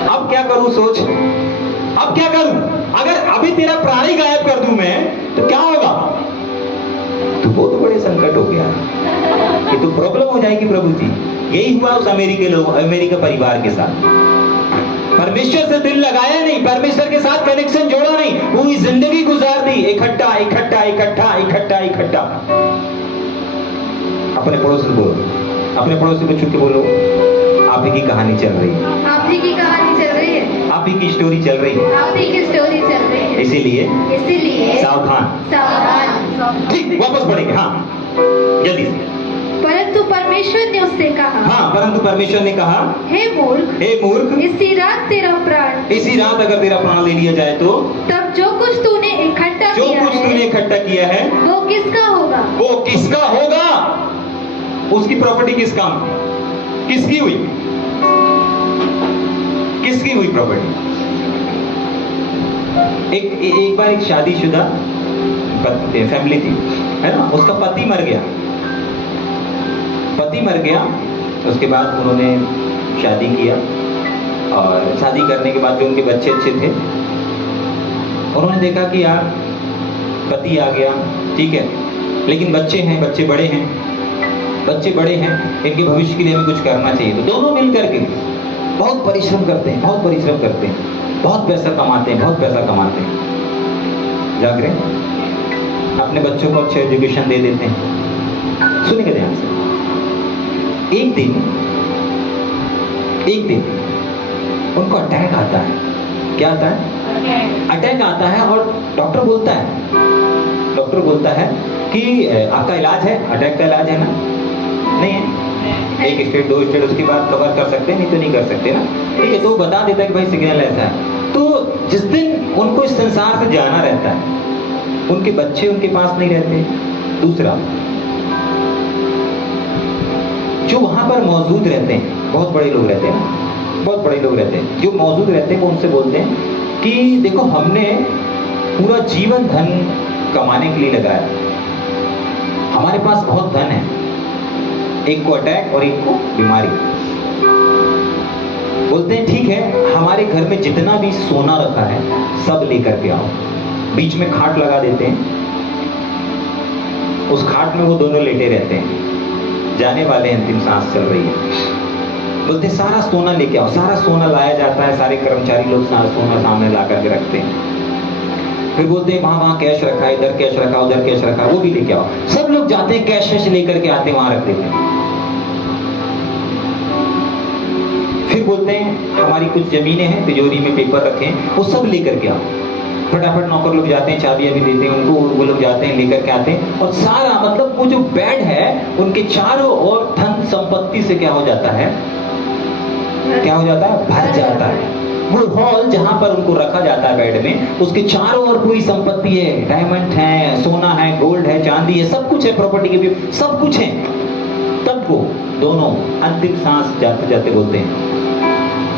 अब क्या करूं? सोच, अब क्या करूं? अगर अभी तेरा प्राण ही गायब कर दूं मैं, तो क्या होगा? तो बहुत बड़े संकट हो गया, ये तो प्रॉब्लम हो जाएगी प्रभु जी। यही हुआ उस अमेरिका परिवार के साथ। परमेश्वर से दिल लगाया नहीं, परमेश्वर के साथ कनेक्शन जोड़ा नहीं, पूरी जिंदगी गुजार दी इकट्ठा। अपने पड़ोसी को बोलो, अपने पड़ोसी को छू के बोलो, आप ही की कहानी चल रही है, आप ही की कहानी चल रही है, आप ही की स्टोरी चल रही है, आप ही की स्टोरी चल रही है। इसीलिए सावधान। ठीक, वापस पढ़ेंगे। हाँ, जल्दी से। परंतु परमेश्वर ने उससे कहा, हाँ, परंतु परमेश्वर ने कहा, हे मूर्ख, इसी रात अगर तेरा प्राण ले लिया जाए तो तब जो कुछ तूने इकट्ठा किया है वो किसका होगा? उसकी प्रॉपर्टी किसकी हुई? प्रॉपर्टी? एक बार एक शादीशुदा फैमिली थी, है ना, उसका पति मर गया। उसके बाद उन्होंने शादी किया और शादी करने के बाद जो उनके बच्चे अच्छे थे, उन्होंने देखा कि यार पति आ गया, ठीक है, लेकिन बच्चे बड़े हैं, बच्चे बड़े हैं, इनके भविष्य के लिए हमें कुछ करना चाहिए, तो दोनों मिल करके बहुत परिश्रम करते हैं, बहुत परिश्रम करते हैं, बहुत पैसा कमाते हैं, बहुत पैसा कमाते हैं, जाग रहे हैं, अपने बच्चों को अच्छे एजुकेशन दे देते हैं। सुनिए ध्यान से, एक दिन उनको अटैक आता है। क्या आता है? अटैक आता है और डॉक्टर बोलता है कि आपका इलाज है, अटैक का इलाज है ना? नहीं है, 1 स्टेट 2 स्टेट उसके बाद कवर कर सकते हैं, नहीं तो नहीं कर सकते ना, ठीक है। तो बता देता है कि भाई सिग्नल ऐसा है। तो जिस दिन उनको इस संसार से जाना रहता है, उनके बच्चे उनके पास नहीं रहते। दूसरा, जो वहां पर मौजूद रहते हैं, बहुत बड़े लोग रहते हैं ना, बहुत बड़े लोग रहते हैं, जो मौजूद रहते हैं वो उनसे बोलते हैं कि देखो हमने पूरा जीवन धन कमाने के लिए लगाया, हमारे पास बहुत धन है, एक को अटैक और एक को बीमारी। बोलते हैं ठीक है, हमारे घर में जितना भी सोना रखा है सब लेकर के आओ। बीच में खाट लगा देते हैं, उस खाट में वो दोनों लेटे रहते हैं, जाने वाले अंतिम सांस चल रही है। बोलते सारा सोना लेके आओ, सारा सोना लाया जाता है, सारे कर्मचारी लोग सारा सोना सामने ला करके रखते हैं। फिर बोलते हैं वहां कैश रखा है, इधर कैश रखा, उधर कैश रखा, वो भी लेके आओ। सब लोग जाते हैं, कैश लेकर के आते हैं, वहां रख देते हैं। फिर बोलते हैं हमारी कुछ जमीनें हैं, तिजोरी में पेपर रखे हैं, वो सब लेकर के आओ। फटाफट नौकर लोग जाते हैं, चाबियां भी देते हैं उनको, वो लोग जाते हैं लेकर के आते हैं, और सारा मतलब वो जो बेड है उनके चारों ओर धन संपत्ति से क्या हो जाता है, भर जाता है। वो हॉल जहां पर उनको रखा जाता है बेड में, उसके चारों ओर पूरी संपत्ति है, डायमंड है, सोना है, गोल्ड है, चांदी है, सब कुछ है, प्रॉपर्टी के भी सब कुछ है। तब वो दोनों अंतिम सांस जाते जाते बोलते हैं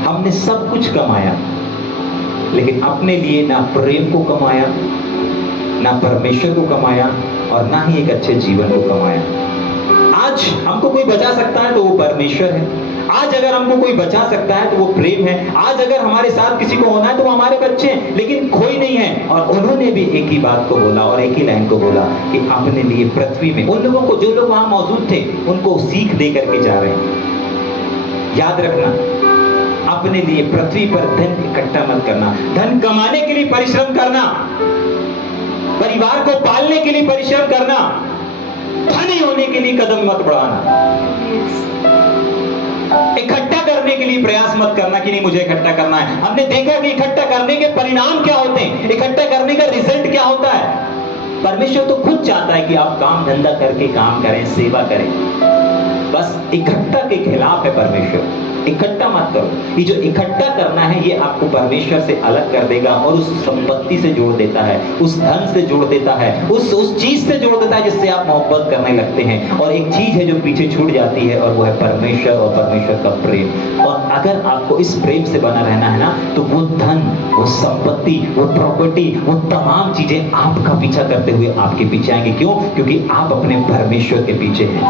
हमने सब कुछ कमाया, लेकिन अपने लिए ना प्रेम को कमाया, ना परमेश्वर को कमाया, और ना ही एक अच्छे जीवन को कमाया। आज हमको कोई बचा सकता है तो वो परमेश्वर है, आज अगर हमको कोई बचा सकता है तो वो प्रेम है, आज अगर हमारे साथ किसी को होना है तो वो हमारे बच्चे हैं, लेकिन कोई नहीं है। और उन्होंने भी एक ही बात को बोला और एक ही लाइन को बोला कि अपने लिए पृथ्वी में उन लोगों को, जो लोग वहां मौजूद थे, उनको सीख दे करके जा रहे हैं। याद रखना, अपने लिए पृथ्वी पर धन इकट्ठा मत करना, धन कमाने के लिए परिश्रम करना, परिवार को पालने के लिए परिश्रम करना, धनी होने के लिए कदम मत बढ़ाना। इकट्ठा करने के लिए प्रयास मत करना कि नहीं मुझे इकट्ठा करना है। हमने देखा कि इकट्ठा करने के परिणाम क्या होते हैं, इकट्ठा करने का रिजल्ट क्या होता है। परमेश्वर तो खुद चाहता है कि आप काम धंधा करके काम करें, सेवा करें, बस इकट्ठा के खिलाफ है परमेश्वर। इकट्ठा मत करो। ये जो इकट्ठा करना है ये आपको परमेश्वर से अलग कर देगा और उस संपत्ति से जोड़ देता है, उस धन से जोड़ देता है, उस चीज से जोड़ देता है जिससे आप मोहब्बत करने लगते हैं। और एक चीज है जो पीछे छूट जाती है और वो है परमेश्वर और परमेश्वर का प्रेम। और अगर आपको इस प्रेम से बना रहना है ना, तो वो धन, वो संपत्ति, वो प्रॉपर्टी, वो तमाम चीजें आपका पीछा करते हुए आपके पीछे आएंगे। क्यों? क्योंकि आप अपने परमेश्वर के पीछे हैं,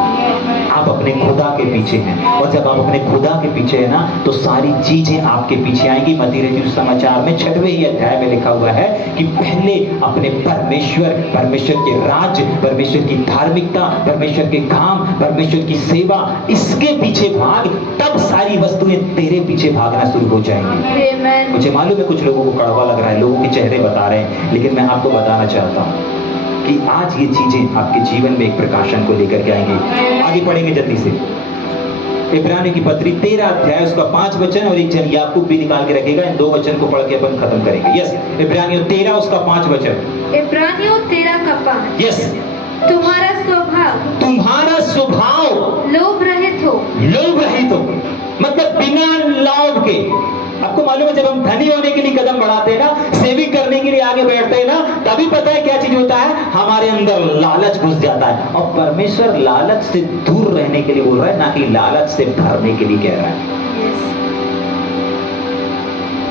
आप अपने खुदा के पीछे हैं। और जब आप अपने खुदा के पीछे है ना, तो सारी चीजें आपके पीछे आएंगी। मत्ती रचित समाचार में 6वें ही अध्याय में लिखा हुआ है कि पहले अपने परमेश्वर के राज्य, परमेश्वर की धार्मिकता, परमेश्वर के काम, परमेश्वर की सेवा, इसके पीछे भाग, तब सारी वस्तुएं तेरे पीछे भागना शुरू हो जाएंगी। मुझे मालूम है कुछ लोगों को कड़वा लग रहा है, लोगों के चेहरे बता रहे हैं, लेकिन मैं आपको बताना चाहता हूं कि आज ये चीजें आपके जीवन में एक प्रकाशन को लेकर के आएंगी। आगे पढ़ेंगे जल्दी से। इब्रानियों की पत्री 13 अध्याय उसका 5 वचन और एक जन याकूब भी निकाल के रखेगा। इन 2 वचन को पढ़ के अपन खत्म करेंगे। यस, इब्रानियों 13 उसका 5 वचन। इब्रानियों 13 का 5। यस, तुम्हारा स्वभाव लोभ रहित हो, मतलब बिना लोभ के। आपको मालूम है जब हम धनी होने के लिए कदम बढ़ाते हैं ना, सेविंग करने के लिए आगे बैठते हैं ना, तभी पता है क्या चीज होता है, हमारे अंदर लालच घुस जाता है। और परमेश्वर लालच से दूर रहने के लिए बोल रहा है, ना कि लालच से भरने के लिए कह रहा है।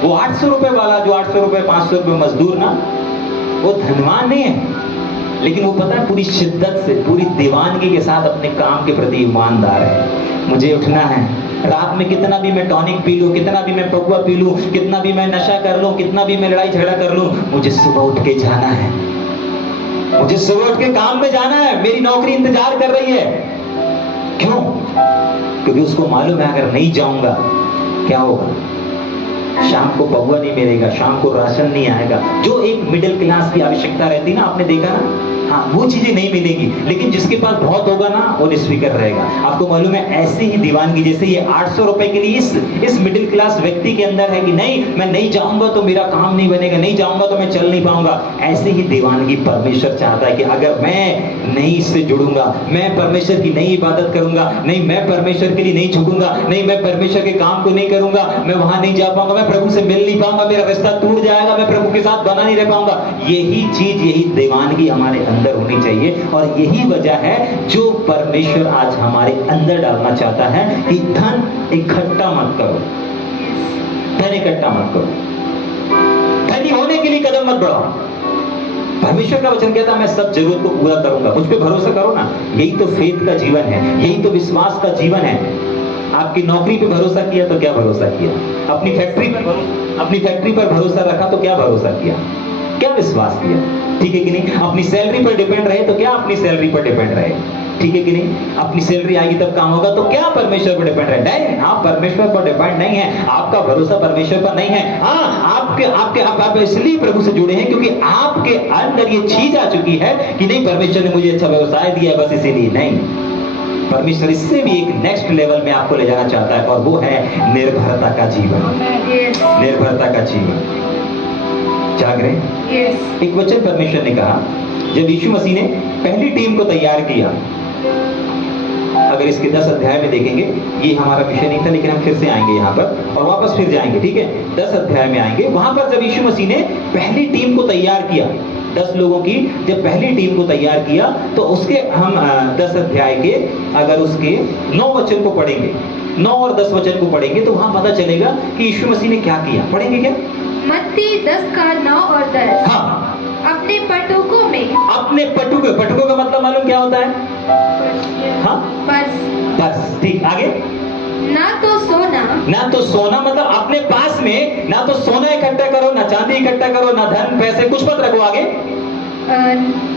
वो 800 रुपए वाला, जो 800 रुपए 500 रुपए मजदूर ना, वो धनवान नहीं है, लेकिन वो पता है पूरी शिद्दत से, पूरी दीवानगी के साथ अपने काम के प्रति ईमानदार है। मुझे उठना है, रात में कितना भी मैं टॉनिक पी लूं, कितना भी मैं पकुआ पी लूं, कितना भी मैं नशा कर लूं, कितना भी मैं लड़ाई झगड़ा कर लूं, मुझे सुबह उठ के जाना है, मुझे सुबह उठ के काम में जाना है, मेरी नौकरी इंतजार कर रही है। क्यों? क्योंकि उसको मालूम है अगर नहीं जाऊंगा क्या होगा, शाम को पहुआ नहीं मिलेगा, शाम को राशन नहीं आएगा। जो एक मिडिल क्लास की आवश्यकता रहती है ना, आपने देखा ना, हाँ वो चीजें नहीं मिलेगी। लेकिन जिसके पास बहुत होगा ना, वो निस्फिकर रहेगा। आपको मालूम है ऐसी ही दीवानगी जैसे ये 800 रुपए के लिए इस मिडिल क्लास व्यक्ति के अंदर है कि नहीं, मैं नहीं जाऊंगा तो मेरा काम नहीं बनेगा, नहीं जाऊंगा तो मैं चल नहीं पाऊंगा। ऐसे ही दीवानगी परमेश्वर चाहता है कि अगर मैं नहीं इससे जुड़ूंगा, मैं परमेश्वर की नई इबादत करूंगा, नहीं मैं परमेश्वर के लिए नहीं झुकूंगा, नहीं मैं परमेश्वर के काम को नहीं करूंगा, मैं वहां नहीं जा पाऊंगा, मैं प्रभु से मिल नहीं पाऊंगा, मेरा रिश्ता टूट जाएगा, मैं प्रभु के साथ बना नहीं रह पाऊंगा। यही चीज, यही दीवानगी हमारे अंदर होनी चाहिए। और यही वजह है जो परमेश्वर आज हमारे अंदर डालना चाहता है कि धन इकट्ठा मत करो, धन इकट्ठा मत करो, धनी होने के लिए कदम मत बढ़ाओ। परमेश्वर का वचन कहता है मैं सब जरूरत को पूरा करूंगा। मुझ पे भरोसा करो ना, यही तो फेथ का जीवन है, यही तो विश्वास का जीवन है। आपकी नौकरी पे भरोसा किया तो क्या भरोसा किया, अपनी फैक्ट्री पर भरोसा रखा तो क्या भरोसा किया, क्या विश्वास किया, ठीक है कि नहीं? अपनी सैलरी पर डिपेंड रहे तो क्या अपनी सैलरी पर डिपेंड रहे, ठीक है कि नहीं? अपनी सैलरी आएगी तब काम होगा तो क्या परमेश्वर पर डिपेंड रहे? नहीं, आप परमेश्वर पर डिपेंड नहीं है, आपका भरोसा परमेश्वर पर नहीं है। हाँ, आप इसलिए प्रभु से जुड़े हैं क्योंकि आपके अंदर ये चीज आ चुकी है कि नहीं, परमेश्वर ने मुझे अच्छा व्यवसाय दिया है बस इसीलिए। नहीं, परमेश्वर इससे भी एक नेक्स्ट लेवल में आपको ले जाना चाहता है, और वो है निर्भरता का जीवन। निर्भरता का जीवन। जाग रहे? एक वचन परमेश्वर ने कहा जब यीशु मसीह ने पहली टीम को तैयार किया। अगर इसके 10 अध्याय में देखेंगे, ये हमारा विषय नहीं था लेकिन हम फिर से आएंगे यहाँ पर और वापस फिर जाएंगे, ठीक है? 10 अध्याय में आएंगे। वहां पर जब यीशु मसीह ने पहली टीम को तैयार किया, 10 लोगों की जब पहली टीम को तैयार किया, तो उसके हम 10 अध्याय के अगर उसके 9 वचन को पढ़ेंगे, 9 और 10 वचन को पढ़ेंगे तो वहां पता चलेगा कि यीशु मसीह ने क्या किया। पढ़ेंगे क्या? मत्ती 10 का 9 और 10। हाँ, अपने पटुकों में, अपने पटुकों का मतलब मालूम क्या होता है? हाँ, पर्स। ठीक, आगे? ना तो सोना मतलब अपने पास में ना तो सोना इकट्ठा करो, ना चांदी इकट्ठा करो, ना धन पैसे कुछ मत रखो। आगे?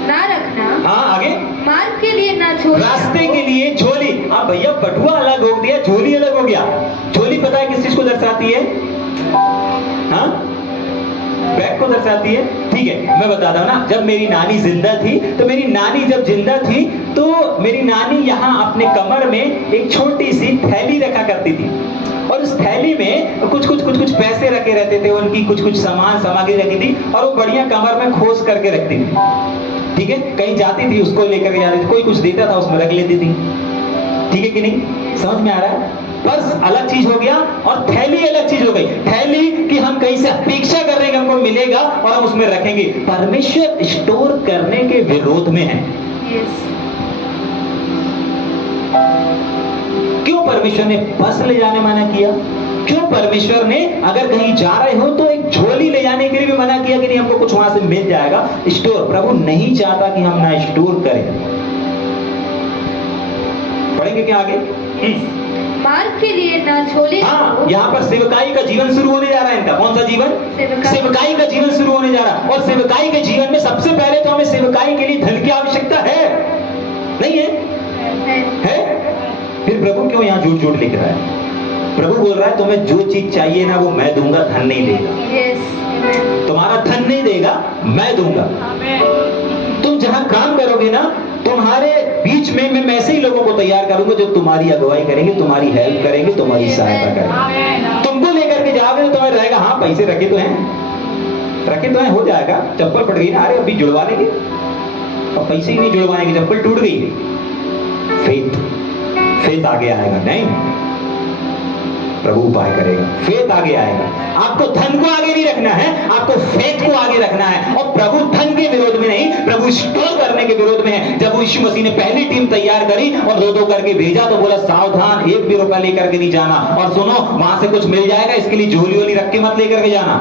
ना रखना। हाँ, आगे? मार्ग के लिए ना झोली, रास्ते के लिए झोली। हाँ भैया, पटुआ अलग हो गया, झोली अलग हो गया। झोली पता है किस चीज को दर्शाती है? हाँ, बैग को दर्शाती है। ठीक है, मैं बताता हूँ ना, जब मेरी नानी जिंदा थी तो मेरी नानी जब जिंदा थी तो मेरी नानी यहाँ अपने कमर में एक छोटी सी थैली रखा करती थी, और उस थैली में कुछ पैसे रखे रहते थे, उनकी कुछ सामग्री रखी थी, और वो बढ़िया कमर में खोस करके रखती थी। ठीक है, कहीं जाती थी उसको लेकर के जाती थी, कोई कुछ देता था उसमें रख लेती थी। ठीक है कि नहीं? समझ में आ रहा है? पर्स अलग चीज हो गया और थैली अलग चीज हो गई। थैली की हम कहीं से अपेक्षा कर रहे हैं कि हमको मिलेगा और हम उसमें रखेंगे। परमेश्वर स्टोर करने के विरोध में है। क्यों परमेश्वर ने पर्स ले जाने मना किया? क्यों परमेश्वर ने अगर कहीं जा रहे हो तो एक झोली ले जाने के लिए भी मना किया कि नहीं, हमको कुछ वहां से मिल जाएगा? स्टोर, प्रभु नहीं चाहता कि हम ना स्टोर करें। पढ़ेंगे क्या आगे? मार्ग के लिए ना झोली। हाँ, यहाँ पर सेवकाई का जीवन शुरू होने जा रहा है इनका। कौन सा जीवन? सेवकाई का जीवन शुरू होने जा रहा है। और सेवकाई के जीवन में सबसे पहले तो हमें सेवकाई के लिए धन की आवश्यकता है, नहीं है? फिर प्रभु क्यों यहाँ झूठ लिख रहा है? प्रभु बोल रहा है तुम्हें जो चीज चाहिए ना वो मैं दूंगा, धन नहीं देगा। तुम्हारा धन नहीं देगा, मैं दूंगा। तुम जहां काम करोगे ना, तुम्हारे बीच में मैं ऐसे ही लोगों को तैयार करूंगा जो तुम्हारी अगुवाई करेंगे, तुम्हारी हेल्प करेंगे, तुम्हारी सहायता करेंगे। तुमको लेकर के जाओगे तो तुम्हें रहेगा हाँ पैसे रखे तो हैं, हो जाएगा। चप्पल पड़ गई ना, अरे अभी जुड़वा लेंगे, और पैसे ही नहीं जुड़वाएंगे, चप्पल टूट गई। फेथ आगे आएगा नहीं, प्रभु उपाय करेगा, फेथ आगे आएगा। आपको धन को आगे नहीं रखना है, आपको फेथ को आगे रखना है। और प्रभु धन के विरोध में नहीं, प्रभु स्टोर करने के विरोध में है। जब यीशु मसीह ने पहली टीम तैयार करी और 2-2 करके भेजा तो बोला सावधान, 1 भी रुपया लेकर के नहीं जाना, और सुनो वहां से कुछ मिल जाएगा, इसके लिए झोली वोली रख के मत लेकर के जाना।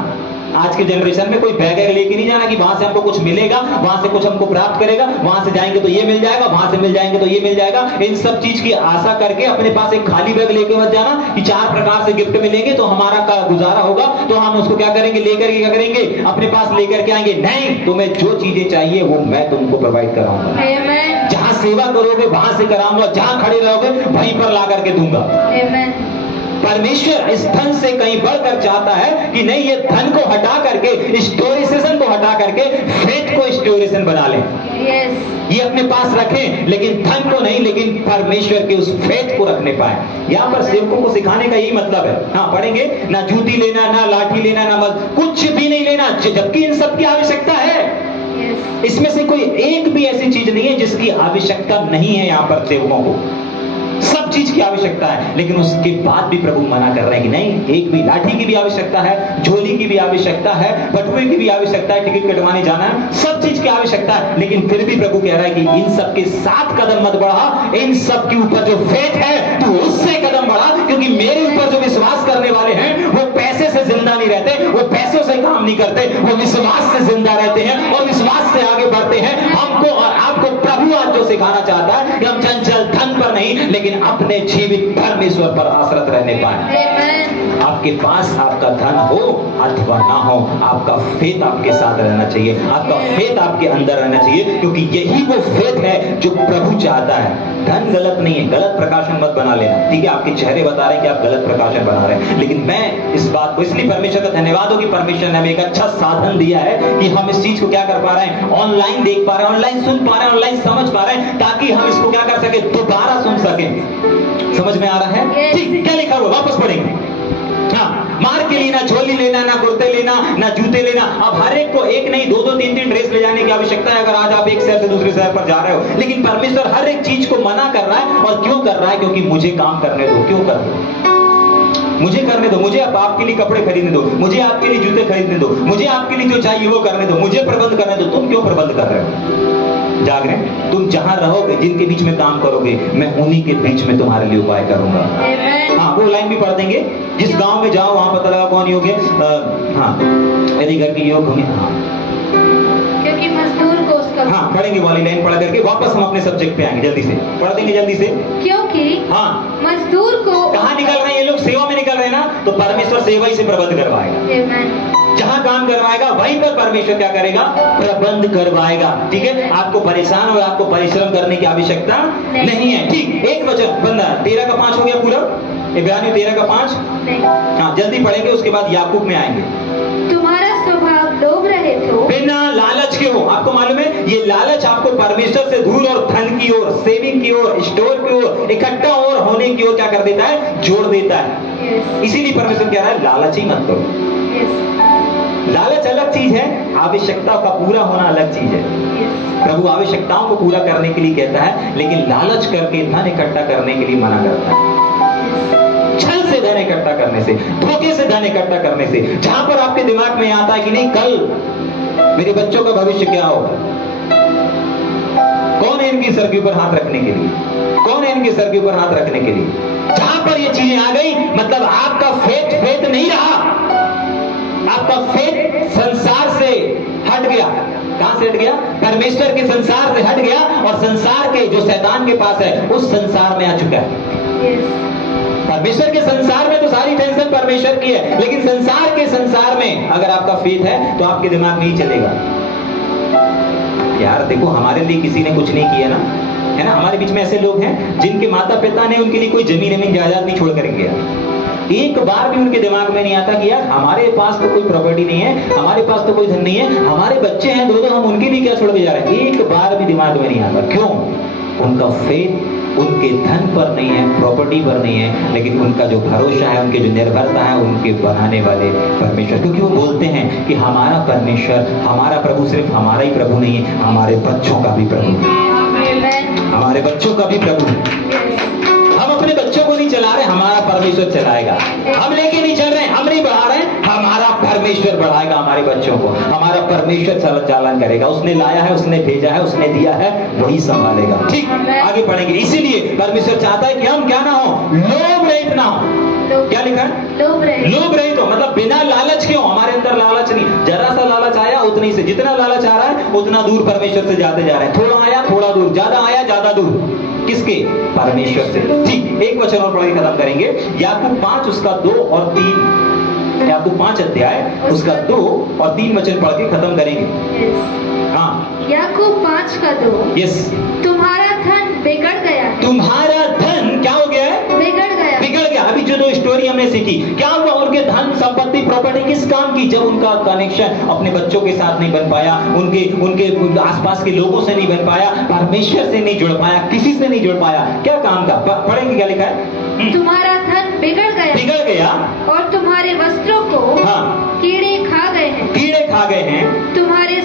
आज के जनरेशन में कोई बैग लेके नहीं जाना कि वहां से हमको कुछ मिलेगा, वहां से कुछ हमको प्राप्त करेगा, वहां से जाएंगे तो ये मिल जाएगा, वहां से मिल जाएंगे तो ये मिल जाएगा। इन सब चीज की आशा करके अपने पास एक खाली बैग लेके मत जाना कि 4 प्रकार से गिफ्ट मिलेंगे तो हमारा का गुजारा होगा, तो हम उसको क्या करेंगे, लेकर के क्या करेंगे, अपने पास लेकर के आएंगे। नहीं, तुम्हें जो चीजें चाहिए वो मैं तुमको प्रोवाइड कराऊंगा। जहां सेवा करोगे वहां से कराऊंगा, जहां खड़े रहोगे वहीं पर ला करके दूंगा। परमेश्वर इस धन से कहीं बढ़कर चाहता है कि नहीं, ये धन को हटा करके, स्टोरेशन को हटा करके फेथ को स्टोरेशन बना ले। ये अपने पास रखें, लेकिन धन को नहीं, लेकिन परमेश्वर के उस फेथ को रखने पाए। यहाँ पर सेवकों को सिखाने का यही मतलब है। हाँ, पढ़ेंगे ना जूती लेना, ना लाठी लेना, ना कुछ भी नहीं लेना, जबकि इन सब की आवश्यकता है। इसमें से कोई एक भी ऐसी चीज नहीं है जिसकी आवश्यकता नहीं है। यहाँ पर सेवकों को सब चीज की आवश्यकता है, लेकिन उसके बाद भी प्रभु मना कर रहे हैं कि नहीं, एक भी, लाठी की भी आवश्यकता है, झोली की भी आवश्यकता है, बटुए की भी आवश्यकता है, टिकट कटवाने जाना है, सब चीज की आवश्यकता है। लेकिन फिर भी प्रभु कह रहा है कि इन सब के साथ कदम मत बढ़ा, इन सब के ऊपर जो फेथ है तू उससे कदम बढ़ा, क्योंकि मेरे ऊपर जो विश्वास करने वाले हैं वो पैसे से जिंदा नहीं रहते, वो पैसों से काम नहीं करते, वो विश्वास से जिंदा रहते हैं और विश्वास से आगे बढ़ते हैं। हमको और आपको प्रभु आज जो सिखाना चाहता है कि हम चंचल धन पर नहीं, लेकिन अपने जीवित परमेश्वर पर आश्रित रहने पाए। आपके पास आपका धन हो अथवा ना हो, आपका फेथ आपके साथ रहना चाहिए, आपका फेथ आपके अंदर रहना चाहिए, क्योंकि यही वो फेथ है जो प्रभु चाहता है। धन गलत नहीं है, गलत प्रकाशन मत बना लेना, ठीक है? आपके चेहरे बता रहे हैं कि आप गलत प्रकाशन बना रहे हैं, लेकिन मैं इस बात को, इसलिए परमेश्वर का धन्यवाद हो कि परमेश्वर ने हमें एक अच्छा साधन दिया है कि हम इस चीज को क्या कर पा रहे हैं, ऑनलाइन देख पा रहे हैं, ऑनलाइन सुन पा रहे हैं, ऑनलाइन समझ पा रहे हैं, ताकि हम इसको क्या कर सके, दोबारा सुन सके। समझ में आ रहा है? ठीक, क्या लिखा हुआ वापस पढ़ेंगे। हाँ, मार के लेना, झोली लेना, ना कुर्ते लेना, ना जूते लेना। अब हर एक को एक नहीं, दो दो तीन तीन ड्रेस ले जाने की आवश्यकता है, अगर आज आप एक शहर से दूसरे शहर पर जा रहे हो। लेकिन परमेश्वर हर एक चीज को मना कर रहा है, और क्यों कर रहा है? क्योंकि मुझे काम करने दो। क्यों कर दो? मुझे करने दो, मुझे आपके लिए कपड़े खरीदने दो, मुझे आपके लिए जूते खरीदने दो, मुझे आपके लिए जो चाहिए वो करने दो, मुझे प्रबंध करने दो। तुम क्यों प्रबंध कर रहे हो? जाग रहे हैं? तुम जहां रहोगे, जिनके बीच में काम करोगे, मैं उन्हीं के बीच में तुम्हारे लिए उपाय करूंगा। हाँ, वो लाइन भी पढ़ देंगे। जिस गांव में जाओ वहां पता लगा कौन योग्य। हाँ, यदि घर की योग होंगे। हाँ, क्योंकि मजदूर को उसका। हाँ, पढ़ेंगे वाली लाइन पढ़ करके वापस हम अपने सब्जेक्ट पे आएंगे। जल्दी से पढ़ देंगे, जल्दी से। क्योंकि हाँ, मजदूर को कहाँ निकल रहे हैं ये लोग? सेवा में निकल रहे हैं ना, तो परमेश्वर सेवा ही से प्रबंध करवाएगा। जहां काम करवाएगा वहीं पर परमेश्वर क्या करेगा? प्रबंध करवाएगा। ठीक है? आपको परेशान और आपको परिश्रम करने की आवश्यकता नहीं है। ठीक, एक वचन बंदा 13 का 5 हो गया पूरा। इब्रानियों 13 का 5। हाँ, जल्दी पढ़ेंगे, उसके बाद याकूब में आएंगे। तुम्हारा स्वभाव लोभ रहित हो, बिना लालच के हो। आपको मालूम है, ये लालच आपको परमेश्वर से दूर और धन की ओर, सेविंग की ओर, स्टोर की ओर, इकट्ठा और होने की ओर क्या कर देता है? जोड़ देता है। इसीलिए परमेश्वर कह रहा है लालच ही मत करो। लालच अलग चीज है, आवश्यकताओं का पूरा होना अलग चीज है। प्रभु आवश्यकताओं को पूरा करने के लिए कहता है, लेकिन लालच करके धन इकट्ठा करने के लिए मना करता है। छल से धन इकट्ठा करने से, धोखे से धन इकट्ठा करने से, जहां पर आपके दिमाग में आता है कि नहीं, कल मेरे बच्चों का भविष्य क्या होगा, कौन है इनके सर के ऊपर हाथ रखने के लिए, कौन है इनके सर के ऊपर हाथ रखने के लिए, जहां पर ये चीजें आ गई, मतलब आपका फेथ नहीं रहा, आपका फेथ संसार से हट गया। कहां से हट गया? परमेश्वर के संसार से हट गया, और संसार के जो शैतान के पास है उस संसार में आ चुका है। परमेश्वर के संसार में तो सारी टेंशन परमेश्वर की है, लेकिन संसार के संसार में अगर आपका फेथ है तो आपके दिमाग में ही चलेगा, यार देखो हमारे लिए किसी ने कुछ नहीं किया ना, है ना? हमारे बीच में ऐसे लोग हैं जिनके माता पिता ने उनके लिए कोई जमीन जायदाद नहीं छोड़ कर गया। एक बार भी उनके दिमाग में नहीं आता कि यार हमारे पास तो कोई प्रॉपर्टी नहीं है, हमारे पास तो कोई धन नहीं है, हमारे बच्चे हैं दो, हम उनके लिए क्या छोड़ के जा रहे हैं। एक बार भी दिमाग में नहीं आता। क्यों? उनका फेथ उनके धन पर नहीं है, प्रॉपर्टी पर नहीं है, लेकिन उनका जो भरोसा है, उनकी जो निर्भरता है उनके बनाने वाले परमेश्वर। क्योंकि वो बोलते हैं कि हमारा परमेश्वर, हमारा प्रभु सिर्फ हमारा ही प्रभु नहीं है, हमारे बच्चों का भी प्रभु है, हमारे बच्चों का भी प्रभु है। हम अपने बच्चों को नहीं चला रहे, हमारा परमेश्वर चलाएगा। हम लेके नहीं चल रहे, हम नहीं बढ़ा रहे, हमारा परमेश्वर बढ़ाएगा हमारे बच्चों को, हमारा परमेश्वर चालन करेगा। उसने लाया है, उसने भेजा है, उसने दिया है, वही संभालेगा। ठीक, आगे बढ़ेंगे। इसीलिए परमेश्वर चाहता है कि हम क्या ना हो, लोभ रहित ना हो। क्या लिखा है? लोभ रहित हो, मतलब बिना लालच के हो। हमारे अंदर लालच नहीं, जरा सा लालच आया उतनी से, जितना लालच आ रहा है उतना दूर परमेश्वर से जाते जा रहे हैं। थोड़ा आया थोड़ा दूर, ज्यादा आया ज्यादा दूर। किसके? परमेश्वर से। ठीक, एक वचन और पढ़ के खत्म करेंगे। याकूब 5 उसका 2 और 3, याकूब 5 अध्याय उसका 2 और 3 वचन पढ़ के खत्म करेंगे। हाँ, याकूब 5 का 2। यस। तुम्हारा धन बिगड़ गया। तुम्हारा धन क्या हो गया है? बिगड़ गया। बिगड़ गया। अभी जो दो स्टोरी हमने सीखी, क्या हुआ? उनके धन संपत्ति प्रॉपर्टी किस काम की? जब उनका कनेक्शन अपने बच्चों के साथ नहीं बन पाया, उनके आसपास के लोगों से नहीं बन पाया, परमेश्वर से नहीं जुड़ पाया, किसी से नहीं जुड़ पाया। क्या काम का? पढ़ेंगे क्या लिखा है? तुम्हारा धन बिगड़ गया। बिगड़ गया। और तुम्हारे वस्त्रों को कीड़े खा गए हैं। कीड़े खा गए हैं। तुम्हारे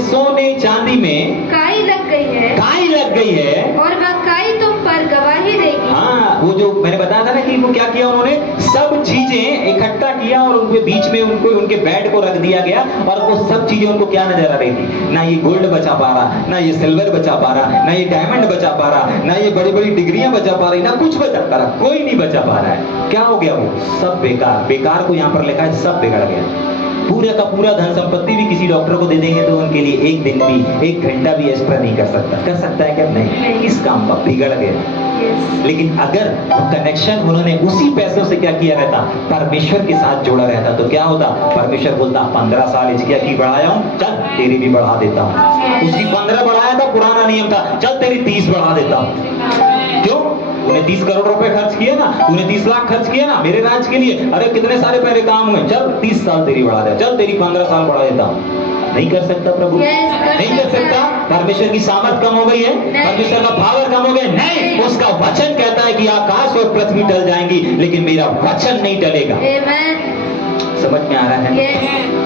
सोने चांदी में काई लग गई है। काई लग गई है। और वह काई तुम पर गवाही देगी। हाँ, वो जो मैंने बताया था ना कि वो क्या किया उन्होंने, सब चीजें इकट्ठा किया और उनके बीच में उनके बेड को रख दिया गया, और वो सब चीजें उनको क्या नजर आ रही थी? ना ये गोल्ड बचा पा रहा, ना ये सिल्वर बचा पा रहा, ना ये डायमंड बचा पा रहा, ना ये बड़ी बड़ी डिग्रियां बचा पा रही, ना कुछ बचा पा रहा, कोई नहीं बचा पा रहा है। क्या हो गया? वो सब बेकार। बेकार को यहाँ पर लिखा है, सब बिगड़ गया। पूरा का पूरा धन संपत्ति भी किसी डॉक्टर को दे देंगे तो उनके लिए एक दिन भी, एक घंटा भी एक्स्ट्रा नहीं कर सकता है क्या? नहीं। किस काम का? बिगड़ गया। लेकिन अगर कनेक्शन उन्होंने उसी पैसों से क्या किया रहता, परमेश्वर के साथ जोड़ा रहता, तो क्या होता? परमेश्वर बोलता 15 साल इसकी की बढ़ाया हूं, चल तेरी भी बढ़ा देता हूं। उसकी 15 बढ़ाया था, पुराना नियम था, चल तेरी 30 बढ़ा देता हूं। क्यों? तूने 30 करोड़ रुपए खर्च किए ना, तूने 30 लाख खर्च किया ना मेरे राज के लिए, अरे कितने सारे पहले काम हुए, चल 30 साल तेरी बढ़ा दे, चल तेरी 15 साल बढ़ा देता हूं। नहीं कर सकता प्रभु, नहीं कर सकता। परमेश्वर की सामर्थ कम हो गई है, परमेश्वर का पावर कम हो गया। नहीं, उसका वचन कहता है कि आकाश और पृथ्वी टल जाएंगी, लेकिन मेरा वचन नहीं टलेगा। समझ में आ रहा है?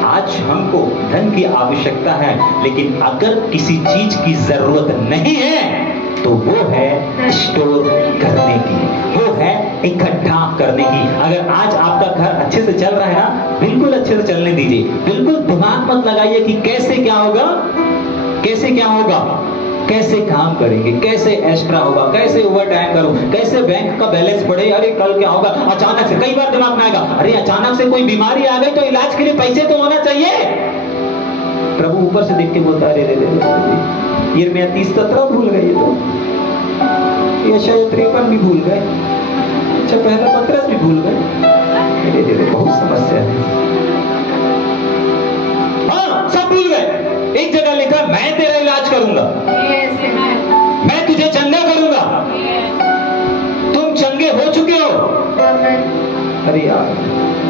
आज हमको धन की आवश्यकता है, लेकिन अगर किसी चीज की जरूरत नहीं है तो वो है स्टोर करने की, वो है इकट्ठा करने की। अगर आज आपका घर अच्छे से चल रहा है ना, बिल्कुल अच्छे से चलने दीजिए। बिल्कुल दिमाग मत लगाइए कि कैसे क्या होगा, कैसे क्या होगा, कैसे काम करेंगे, कैसे एक्स्ट्रा होगा, कैसे ओवर टाइम करूं, कैसे बैंक का बैलेंस बढ़े, अरे कल क्या होगा, अचानक से। कई बार दिमाग में आएगा, अरे अचानक से कोई बीमारी आ गई तो इलाज के लिए पैसे तो होना चाहिए। प्रभु ऊपर से देख के बोलता है, अरे ये मैं 30-17 भूल गई, तो ये शायद 53 भी भूल गए, अच्छा पहला 15 भी भूल गए, बहुत समस्या है। हाँ, सब भूल गए। एक जगह लिखा, मैं तेरा इलाज करूंगा, मैं तुझे चंगा करूंगा, तुम चंगे हो चुके हो। अरे यार,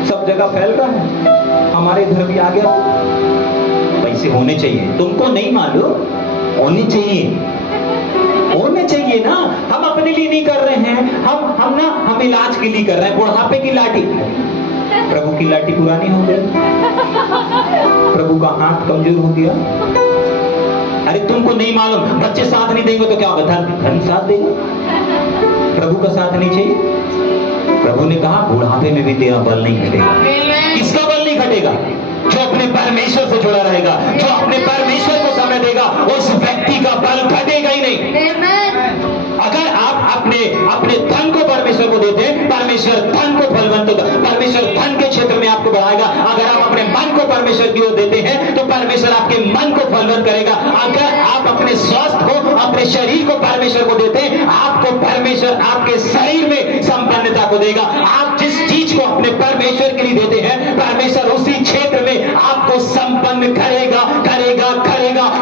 सब जगह फैल रहा है, हमारे इधर भी आ गया। पैसे होने चाहिए, तुमको नहीं मालूम, होने चाहिए ना। हम अपने लिए नहीं कर रहे हैं, हम इलाज के लिए कर रहे हैं। बुढ़ापे की लाठी, प्रभु की लाठी पुरानी हो गई, प्रभु का हाथ कमजोर हो गया। अरे तुमको नहीं मालूम, बच्चे साथ नहीं देंगे तो क्या होगा? धन साथ देगा, प्रभु का साथ नहीं चाहिए। प्रभु ने कहा बुढ़ापे में भी तेरा बल नहीं घटेगा। किसका बल नहीं घटेगा? जो अपने परमेश्वर से जुड़ा रहेगा, जो अपने परमेश्वर को समय देगा, उस व्यक्ति का बल घटेगा ही नहीं। अगर आप अपने धन को परमेश्वर को देते हैं, परमेश्वर धन को फलवंत होगा, परमेश्वर धन के क्षेत्र में आपको बढ़ाएगा। अगर आप अपने मन को परमेश्वर की ओर देते हैं तो परमेश्वर आपके मन को फलवंत करेगा। अगर आप अपने स्वास्थ्य को, अपने शरीर को परमेश्वर को देते हैं, आपको परमेश्वर आपके शरीर में संपन्नता को देगा। आप जिस चीज को अपने परमेश्वर के लिए देते हैं, परमेश्वर उसी क्षेत्र में आपको संपन्न करेगा,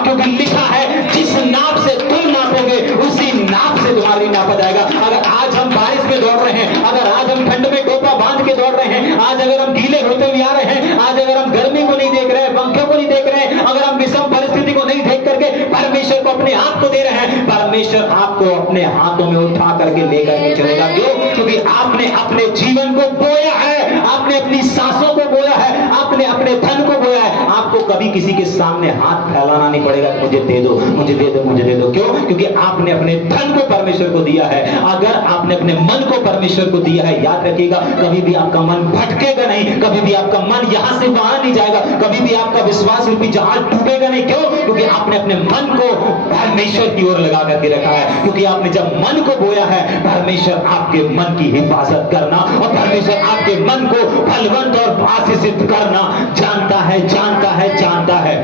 क्योंकि लिखा है जिस नाप से तुम नापोगे उसी नाप से तुम्हारी नापा जाएगा। अगर आज हम बारिश में दौड़ रहे हैं, अगर आज हम ठंड में टोपा बांध के दौड़ रहे हैं, आज अगर हम गीले होते हुए आ रहे हैं, आज अगर हम गर्मी को नहीं देख रहे हैं, पंखे को नहीं देख रहे हैं, अगर हम विषम परिस्थिति को नहीं देख करके परमेश्वर को अपने हाथ को दे रहे हैं, परमेश्वर आपको अपने हाथों में उठा करके लेकर के चलेगा। क्यों? क्योंकि आपने अपने जीवन को बोया है, आपने अपनी सांसों को बोया है, आपने अपने धन को बोया है। आपको कभी किसी के सामने हाथ फैलाना नहीं पड़ेगा, मुझे दे दो, मुझे दे दो, मुझे दे दो। क्यों? क्योंकि आपने अपने धन को परमेश्वर को दिया है। अगर आपने अपने मन को परमेश्वर को दिया है, याद रखिएगा, कभी भी आपका मन भटकेगा नहीं, कभी भी आपका मन यहां से वहां नहीं जाएगा, कभी भी आपका विश्वास रूपी जहाज डूबेगा नहीं। क्यों? क्योंकि आपने अपने मन को परमेश्वर की ओर लगा करके रखा है। क्योंकि आपने जब मन को बोया है, परमेश्वर आपके मन की हिफाजत करना और परमेश्वर आपके मन को फलवंत और आशीषित करना जानता है, जानता है, जानता है।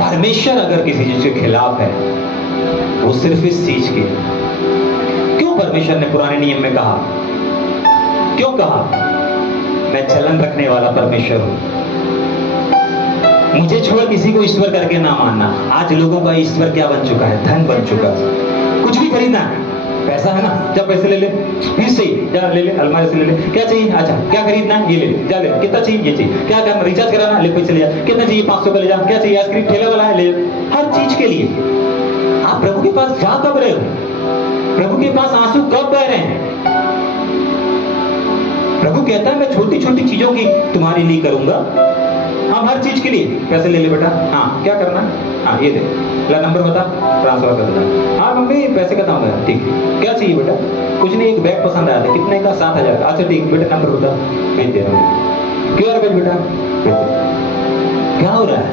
परमेश्वर अगर किसी चीज के खिलाफ है, वो सिर्फ इस चीज के। क्यों परमेश्वर ने पुराने नियम में कहा? क्यों कहा? मैं चलन रखने वाला परमेश्वर हूं। मुझे छोड़ किसी को ईश्वर करके ना मानना। आज लोगों का ईश्वर क्या बन चुका है? धन बन चुका है। कुछ भी खरीदना है, पैसा है ना, जा पैसे ले ले, फिर से जा ले ले, अलमारी से ले ले। क्या चाहिए? अच्छा क्या खरीदना है? ये ले ले, जा ले। कितना चाहिए? ये चाहिए। क्या करना? रिचार्ज कराना? ले पैसे ले जा। कितना चाहिए? 500 का ले जा। क्या चाहिए? आइसक्रीम ठेला वाला है, ले। हर चीज के लिए आप प्रभु के पास जा कब रहे हो? प्रभु के पास आंसू कब बह रहे हैं? प्रभु कहता है मैं छोटी छोटी चीजों की तुम्हारे लिए करूंगा। हम हर चीज के लिए पैसे ले ले बेटा। हाँ क्या करना? हाँ ये दे, ला नंबर बता, ट्रांसफर कर देना। हाँ मम्मी पैसे का दाम है, ठीक है। क्या चाहिए बेटा? कुछ नहीं, एक बैग पसंद आया था, कितने का? 7,000 का। अच्छा ठीक बेटा, नंबर बता, भेज दे रहा हूँ। क्यों भेज बेटा? क्या हो रहा है?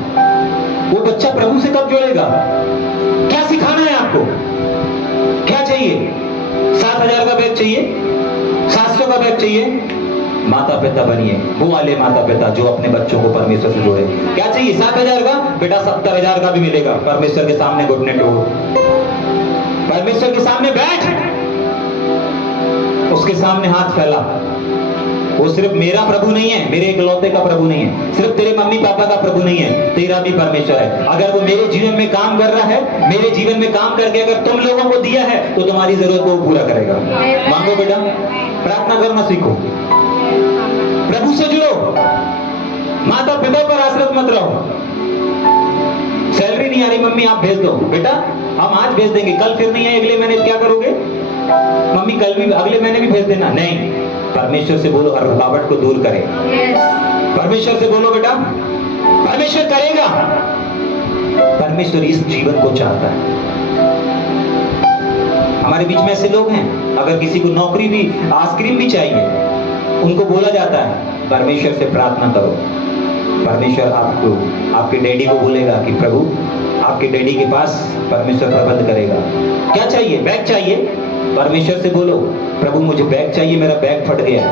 वो बच्चा प्रभु से कब जुड़ेगा? क्या सिखाना है आपको? क्या चाहिए? 7,000 का बैग चाहिए? 700 का बैग चाहिए? माता पिता बनिए, वो वाले माता पिता जो अपने बच्चों को परमेश्वर से जोड़े। क्या चाहिए? 7,000 का बेटा, 70,000 का भी मिलेगा। परमेश्वर के सामने घुटने टोक, परमेश्वर के सामने बैठ, उसके सामने हाथ फैला। वो सिर्फ मेरा प्रभु नहीं है, मेरे इकलौते का प्रभु नहीं है, सिर्फ तेरे मम्मी पापा का प्रभु नहीं है, तेरा भी परमेश्वर है। अगर वो मेरे जीवन में काम कर रहा है, मेरे जीवन में काम करके अगर तुम लोगों को दिया है, तो तुम्हारी जरूरत को पूरा करेगा। मांगो बेटा, प्रार्थना करना सीखो, प्रभु से जुड़ो, माता पिता पर आश्रित मत रहो। सैलरी नहीं आ रही मम्मी, आप भेज दो बेटा, हम आज भेज देंगे, कल फिर नहीं है, अगले महीने क्या करोगे? मम्मी कल भी, अगले महीने भी भेज देना। नहीं, परमेश्वर से बोलो, हर रुकावट को दूर करे। परमेश्वर से बोलो बेटा, परमेश्वर करेगा। परमेश्वर इस जीवन को चाहता है। हमारे बीच में ऐसे लोग हैं, अगर किसी को नौकरी भी, आइसक्रीम भी चाहिए, उनको बोला जाता है परमेश्वर से प्रार्थना करो। परमेश्वर आपको, आपके डैडी को बोलेगा कि प्रभु आपके डैडी के पास परमेश्वर प्रबंध करेगा। क्या चाहिए? बैग चाहिए? परमेश्वर से बोलो, प्रभु मुझे बैग चाहिए, मेरा बैग फट गया है।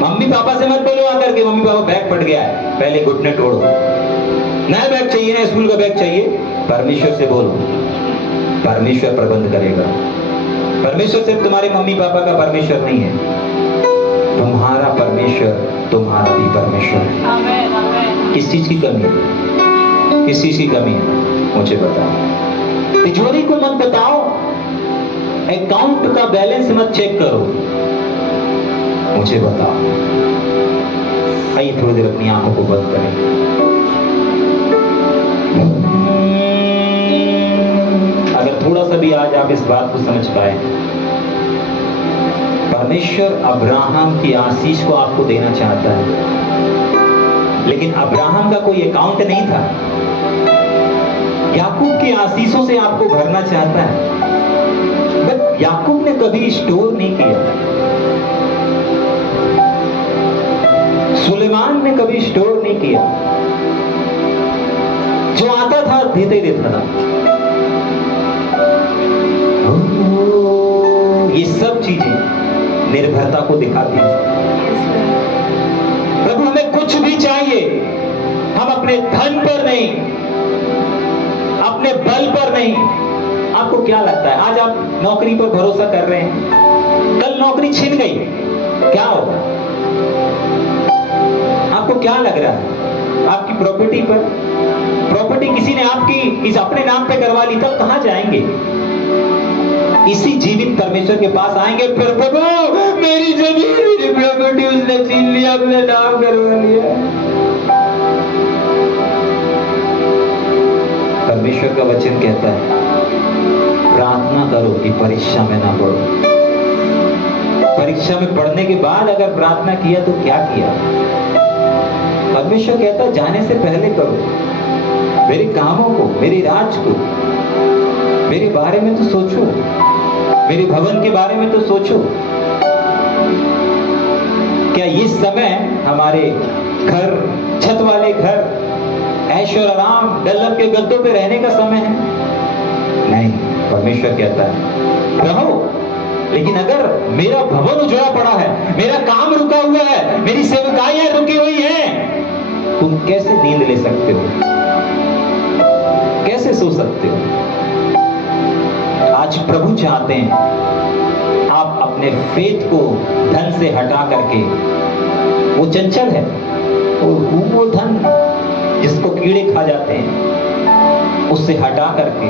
मम्मी पापा से मत बोलो आकर के, मम्मी पापा बैग फट गया है, पहले घुटने तोड़ो। नया बैग चाहिए ना, स्कूल का बैग चाहिए, परमेश्वर से बोलो, परमेश्वर प्रबंध करेगा। परमेश्वर सिर्फ तुम्हारे मम्मी पापा का परमेश्वर नहीं है, तुम्हारा परमेश्वर तुम्हारा भी परमेश्वर है। किस चीज की कमी है? किस चीज की कमी है? मुझे बताओ। तिजोरी को मत बताओ, अकाउंट का बैलेंस मत चेक करो, मुझे बताओ। आइए थोड़ी देर अपनी आंखों को बंद करें। अगर थोड़ा सा भी आज आप इस बात को समझ पाए, परमेश्वर अब्राहम की आशीष को आपको देना चाहता है, लेकिन अब्राहम का कोई अकाउंट नहीं था। याकूब की आशीषों से आपको भरना चाहता है, बट याकूब ने कभी स्टोर नहीं किया। सुलेमान ने कभी स्टोर नहीं किया, जो आता था देते ही देता था। ये सब चीजें निर्भरता को दिखाती है। प्रभु हमें कुछ भी चाहिए, हम अपने धन पर नहीं, अपने बल पर नहीं। आपको क्या लगता है, आज आप नौकरी पर भरोसा कर रहे हैं, कल नौकरी छिन गई, क्या होगा? आपको क्या लग रहा है? आपकी प्रॉपर्टी पर, प्रॉपर्टी किसी ने आपकी इस अपने नाम पे करवा ली, तब कहां जाएंगे? इसी जीवित परमेश्वर के पास आएंगे, फिर प्रभु मेरी जमीन, मेरी प्रॉपर्टी उसने छीन लिया, अपने नाम करवा लिया। परमेश्वर का वचन कहता है प्रार्थना करो कि परीक्षा में ना पड़ो। परीक्षा में पढ़ने के बाद अगर प्रार्थना किया तो क्या किया? परमेश्वर कहता है जाने से पहले करो, मेरे कामों को, मेरे राज को, मेरे बारे में तो सोचो, मेरे भवन के बारे में तो सोचो। क्या ये समय हमारे घर, छत वाले घर, ऐश और आराम, डल्लम के गद्दों पे रहने का समय है? नहीं, परमेश्वर कहता है रहो, लेकिन अगर मेरा भवन उजड़ा पड़ा है, मेरा काम रुका हुआ है, मेरी सेवकाइयां रुकी हुई हैं, तुम कैसे नींद ले सकते हो? कैसे सो सकते हो? आज प्रभु चाहते हैं आप अपने फेथ को धन से हटा करके, वो चंचल है, वो धन जिसको कीड़े खा जाते हैं, उससे हटा करके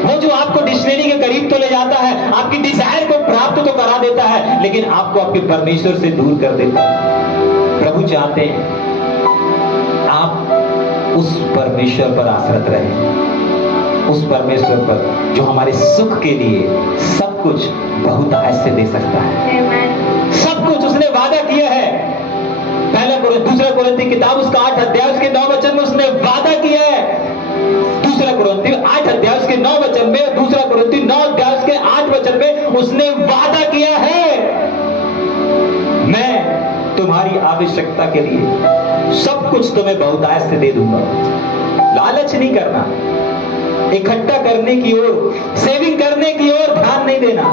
वो जो आपको डिक्शनरी के करीब तो ले जाता है, आपकी डिजायर को प्राप्त तो करा देता है, लेकिन आपको आपके परमेश्वर से दूर कर देता है। प्रभु चाहते हैं आप उस परमेश्वर पर आश्रित रहें, उस परमेश्वर पर जो हमारे सुख के लिए सब कुछ बहुत ऐसे दे सकता है। सब कुछ उसने वादा किया है। दूसरा कोरिन्थी किताब उसका 8 अध्याय उसके 9 वचन में उसने वादा किया है। दूसरा कोरिन्थी 8 अध्याय उसके 9 वचन में, दूसरा कोरिन्थी 9 अध्याय उसके 8 वचन में उसने वादा किया है, मैं तुम्हारी आवश्यकता के लिए सब कुछ तुम्हें बहुतायत से दे दूंगा। लालच नहीं करना, इकट्ठा करने की ओर, सेविंग करने की ओर ध्यान नहीं देना।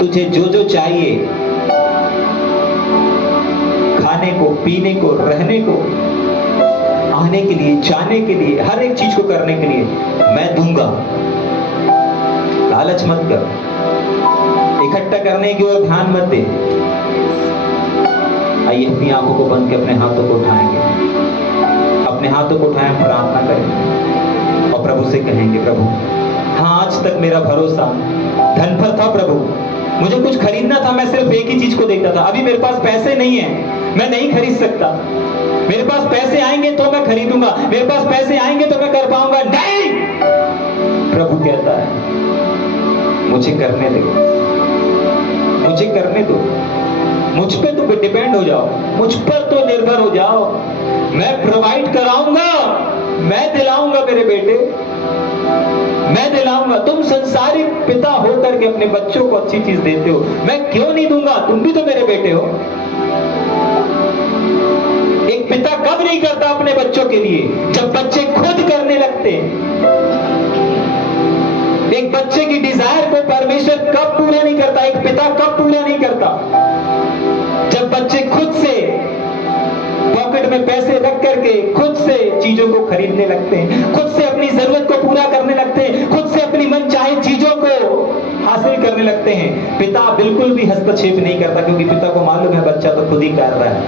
तुझे जो जो चाहिए, खाने को, पीने को, रहने को, आने के लिए, जाने के लिए, हर एक चीज को करने के लिए मैं दूंगा। लालच मत कर, इकट्ठा करने की ओर ध्यान मत दे। आइए अपनी आंखों को बंद के अपने हाथों को उठाएंगे, अपने हाथों को उठाएं, प्रार्थना करेंगे और प्रभु से कहेंगे, प्रभु हाँ, आज तक मेरा भरोसा धन पर था। प्रभु मुझे कुछ खरीदना था, मैं सिर्फ एक ही चीज को देखता था। अभी मेरे पास पैसे नहीं है, मैं नहीं खरीद सकता। मेरे पास पैसे आएंगे तो मैं खरीदूंगा, मेरे पास पैसे आएंगे तो मैं कर पाऊंगा। नहीं, प्रभु कहता है मुझे करने दो, मुझे करने दो, मुझ पे तो डिपेंड हो जाओ, मुझ पर तो निर्भर हो जाओ। मैं प्रोवाइड कराऊंगा, मैं दिलाऊंगा मेरे बेटे, मैं दिलाऊंगा। तुम संसारिक पिता होकर के अपने बच्चों को अच्छी चीज देते हो, मैं क्यों नहीं दूंगा? तुम भी तो मेरे बेटे हो। एक पिता कब नहीं करता अपने बच्चों के लिए? जब बच्चे खुद करने लगते हैं। एक बच्चे की डिजायर को परमेश्वर कब पूरा नहीं करता? एक पिता कब पूरा नहीं करता? जब बच्चे खुद से पॉकेट में पैसे रख करके खुद से चीजों को खरीदने लगते हैं, खुद से अपनी जरूरत को पूरा करने लगते हैं, खुद से अपनी मनचाही चीजों को हासिल करने लगते हैं। पिता बिल्कुल भी हस्तक्षेप नहीं करता, क्योंकि पिता को मालूम है बच्चा तो खुद ही कर रहा है,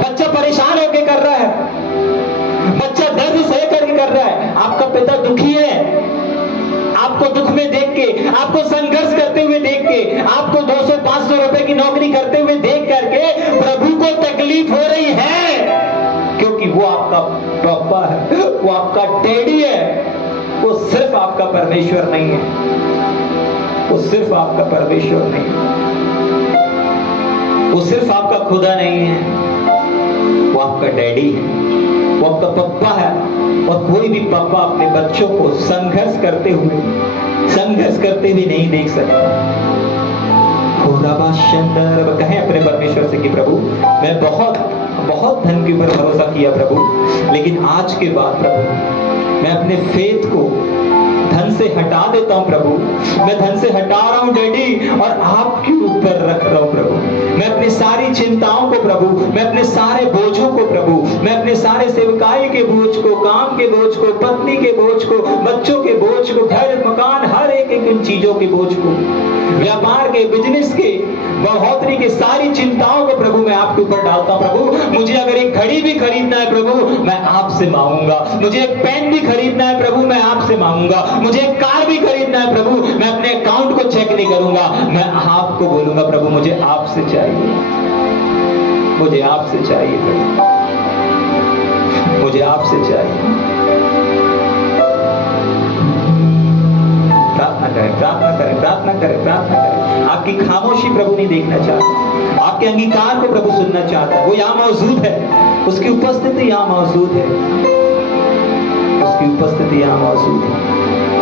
बच्चा परेशान होकर कर रहा है, बच्चा दर्द सह करके कर रहा है। आपका पिता दुखी है, आपको दुख में देख के, आपको संघर्ष करते हुए देख के, आपको 200-500 रुपए की नौकरी करते हुए देख करके प्रभु को तकलीफ हो रही है, क्योंकि वो आपका पापा है, वो आपका डैडी है। वो सिर्फ आपका परमेश्वर नहीं है, वो सिर्फ आपका परमेश्वर नहीं है, वो सिर्फ आपका खुदा नहीं है, वो आपका डैडी है, वो आपका पप्पा है। और कोई भी पापा अपने बच्चों को संघर्ष करते हुए नहीं देख सकता। कहें अपने परमेश्वर से कि प्रभु मैं बहुत धन के ऊपर भरोसा किया प्रभु, लेकिन आज के बाद प्रभु मैं अपने फेथ को धन से हटा देता हूं प्रभु, मैं धन से हटा रहा हूं डैडी, और आपके ऊपर रख रहा हूं प्रभु। मैं अपनी सारी चिंताओं को प्रभु, मैं अपने सारे बोझों को प्रभु, मैं अपने सारे सेवकाई के बोझ को, काम के बोझ को, पत्नी के बोझ को, बच्चों के बोझ को, घर मकान, हर एक इन चीजों के बोझ को, व्यापार के, बिजनेस के, बढ़ोतरी के, सारी चिंताओं को प्रभु मैं आपके ऊपर डालता हूं प्रभु। मुझे अगर एक घड़ी भी खरीदना है प्रभु, मैं आपसे मांगूंगा। मुझे एक पेन भी खरीदना है प्रभु, मैं आपसे मांगूंगा। मुझे एक कार भी खरीदना है प्रभु, मैं अपने अकाउंट को चेक नहीं करूंगा, मैं आपको बोलूंगा प्रभु मुझे आपसे चाहिए, मुझे आपसे चाहिए प्रभु, मुझे आपसे चाहिए। प्रार्थना करें, प्रार्थना करें, प्रार्थना करें, प्रार्थना करें। आपकी खामोशी प्रभु नहीं देखना चाहता, आपके अंगीकार को प्रभु सुनना चाहता है। वो यहाँ मौजूद है, उसकी उपस्थिति यहाँ मौजूद है, उसकी उपस्थिति यहाँ मौजूद है।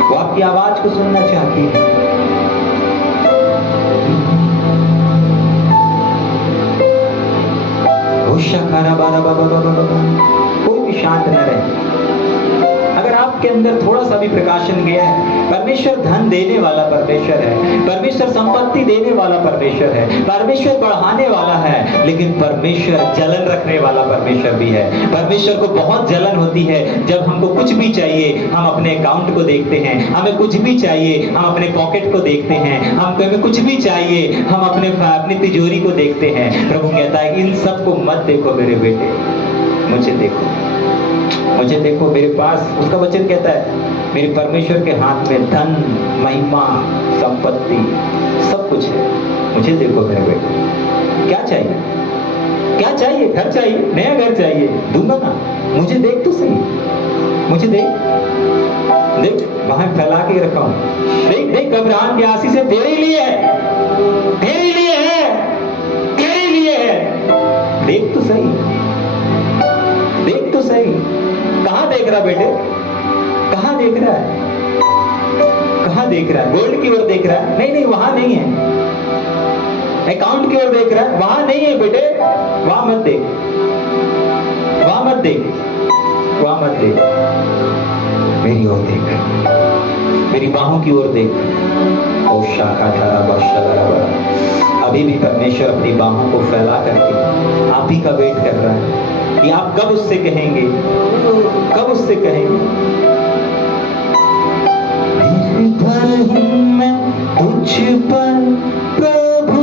वो आपकी आवाज को सुनना चाहती है। कोई भी शांत न रहे। अगर आप आपके अंदर थोड़ा सा भी प्रकाशन गया है, परमेश्वर धन देने वाला परमेश्वर है, परमेश्वर संपत्ति देने वाला परमेश्वर है, परमेश्वर बढ़ाने वाला है, लेकिन परमेश्वर जलन रखने वाला परमेश्वर भी है। परमेश्वर को बहुत जलन होती है जब हमको कुछ भी चाहिए, हम अपने अकाउंट को देखते हैं, हमें कुछ भी चाहिए हम अपने पॉकेट को देखते हैं, हमको हमें कुछ भी चाहिए हम अपनी तिजोरी को देखते हैं। प्रभु कहता है कि इन सबको मत देखो मेरे बेटे, मुझे देखो, मुझे देखो, मेरे पास। उसका वचन कहता है मेरे परमेश्वर के हाथ में धन, महिमा, संपत्ति सब कुछ है, मुझे देखो मेरे बेटे। क्या चाहिए? क्या चाहिए? घर चाहिए, नया घर चाहिए, दूंगा ना, मुझे देख तो सही, मुझे देख, देख वहां फैला के रखा हूं, देख देख अब्राहम की आशीष है, तेरे लिए है, तेरे लिए है, तेरे लिए है, देख तो सही, देख तो सही। कहां देख रहा बेटे? कहां देख रहा है? कहां देख रहा है? गोल्ड की ओर देख रहा है? नहीं नहीं, वहां नहीं है। अकाउंट की ओर देख रहा है? वहां नहीं है बेटे, वहां मत देख, वहां मत देख, वहां मत देख, मेरी ओर देख, मेरी बाहों की ओर देख। ओ शाखा धारा बड़ा, अभी भी परमेश्वर अपनी बाहों को फैला करके आप ही का वेट कर रहा है कि आप कब उससे कहेंगे, कब उससे कहेंगे। निर्भर हूं मैं तुझ पर प्रभु,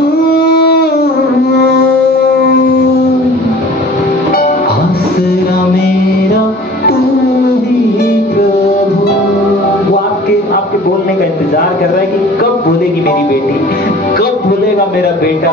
आसरा मेरा तू ही प्रभु। वो आपके बोलने का इंतजार कर रहा है कि कब बोलेगी मेरी बेटी, कब बोलेगा मेरा बेटा,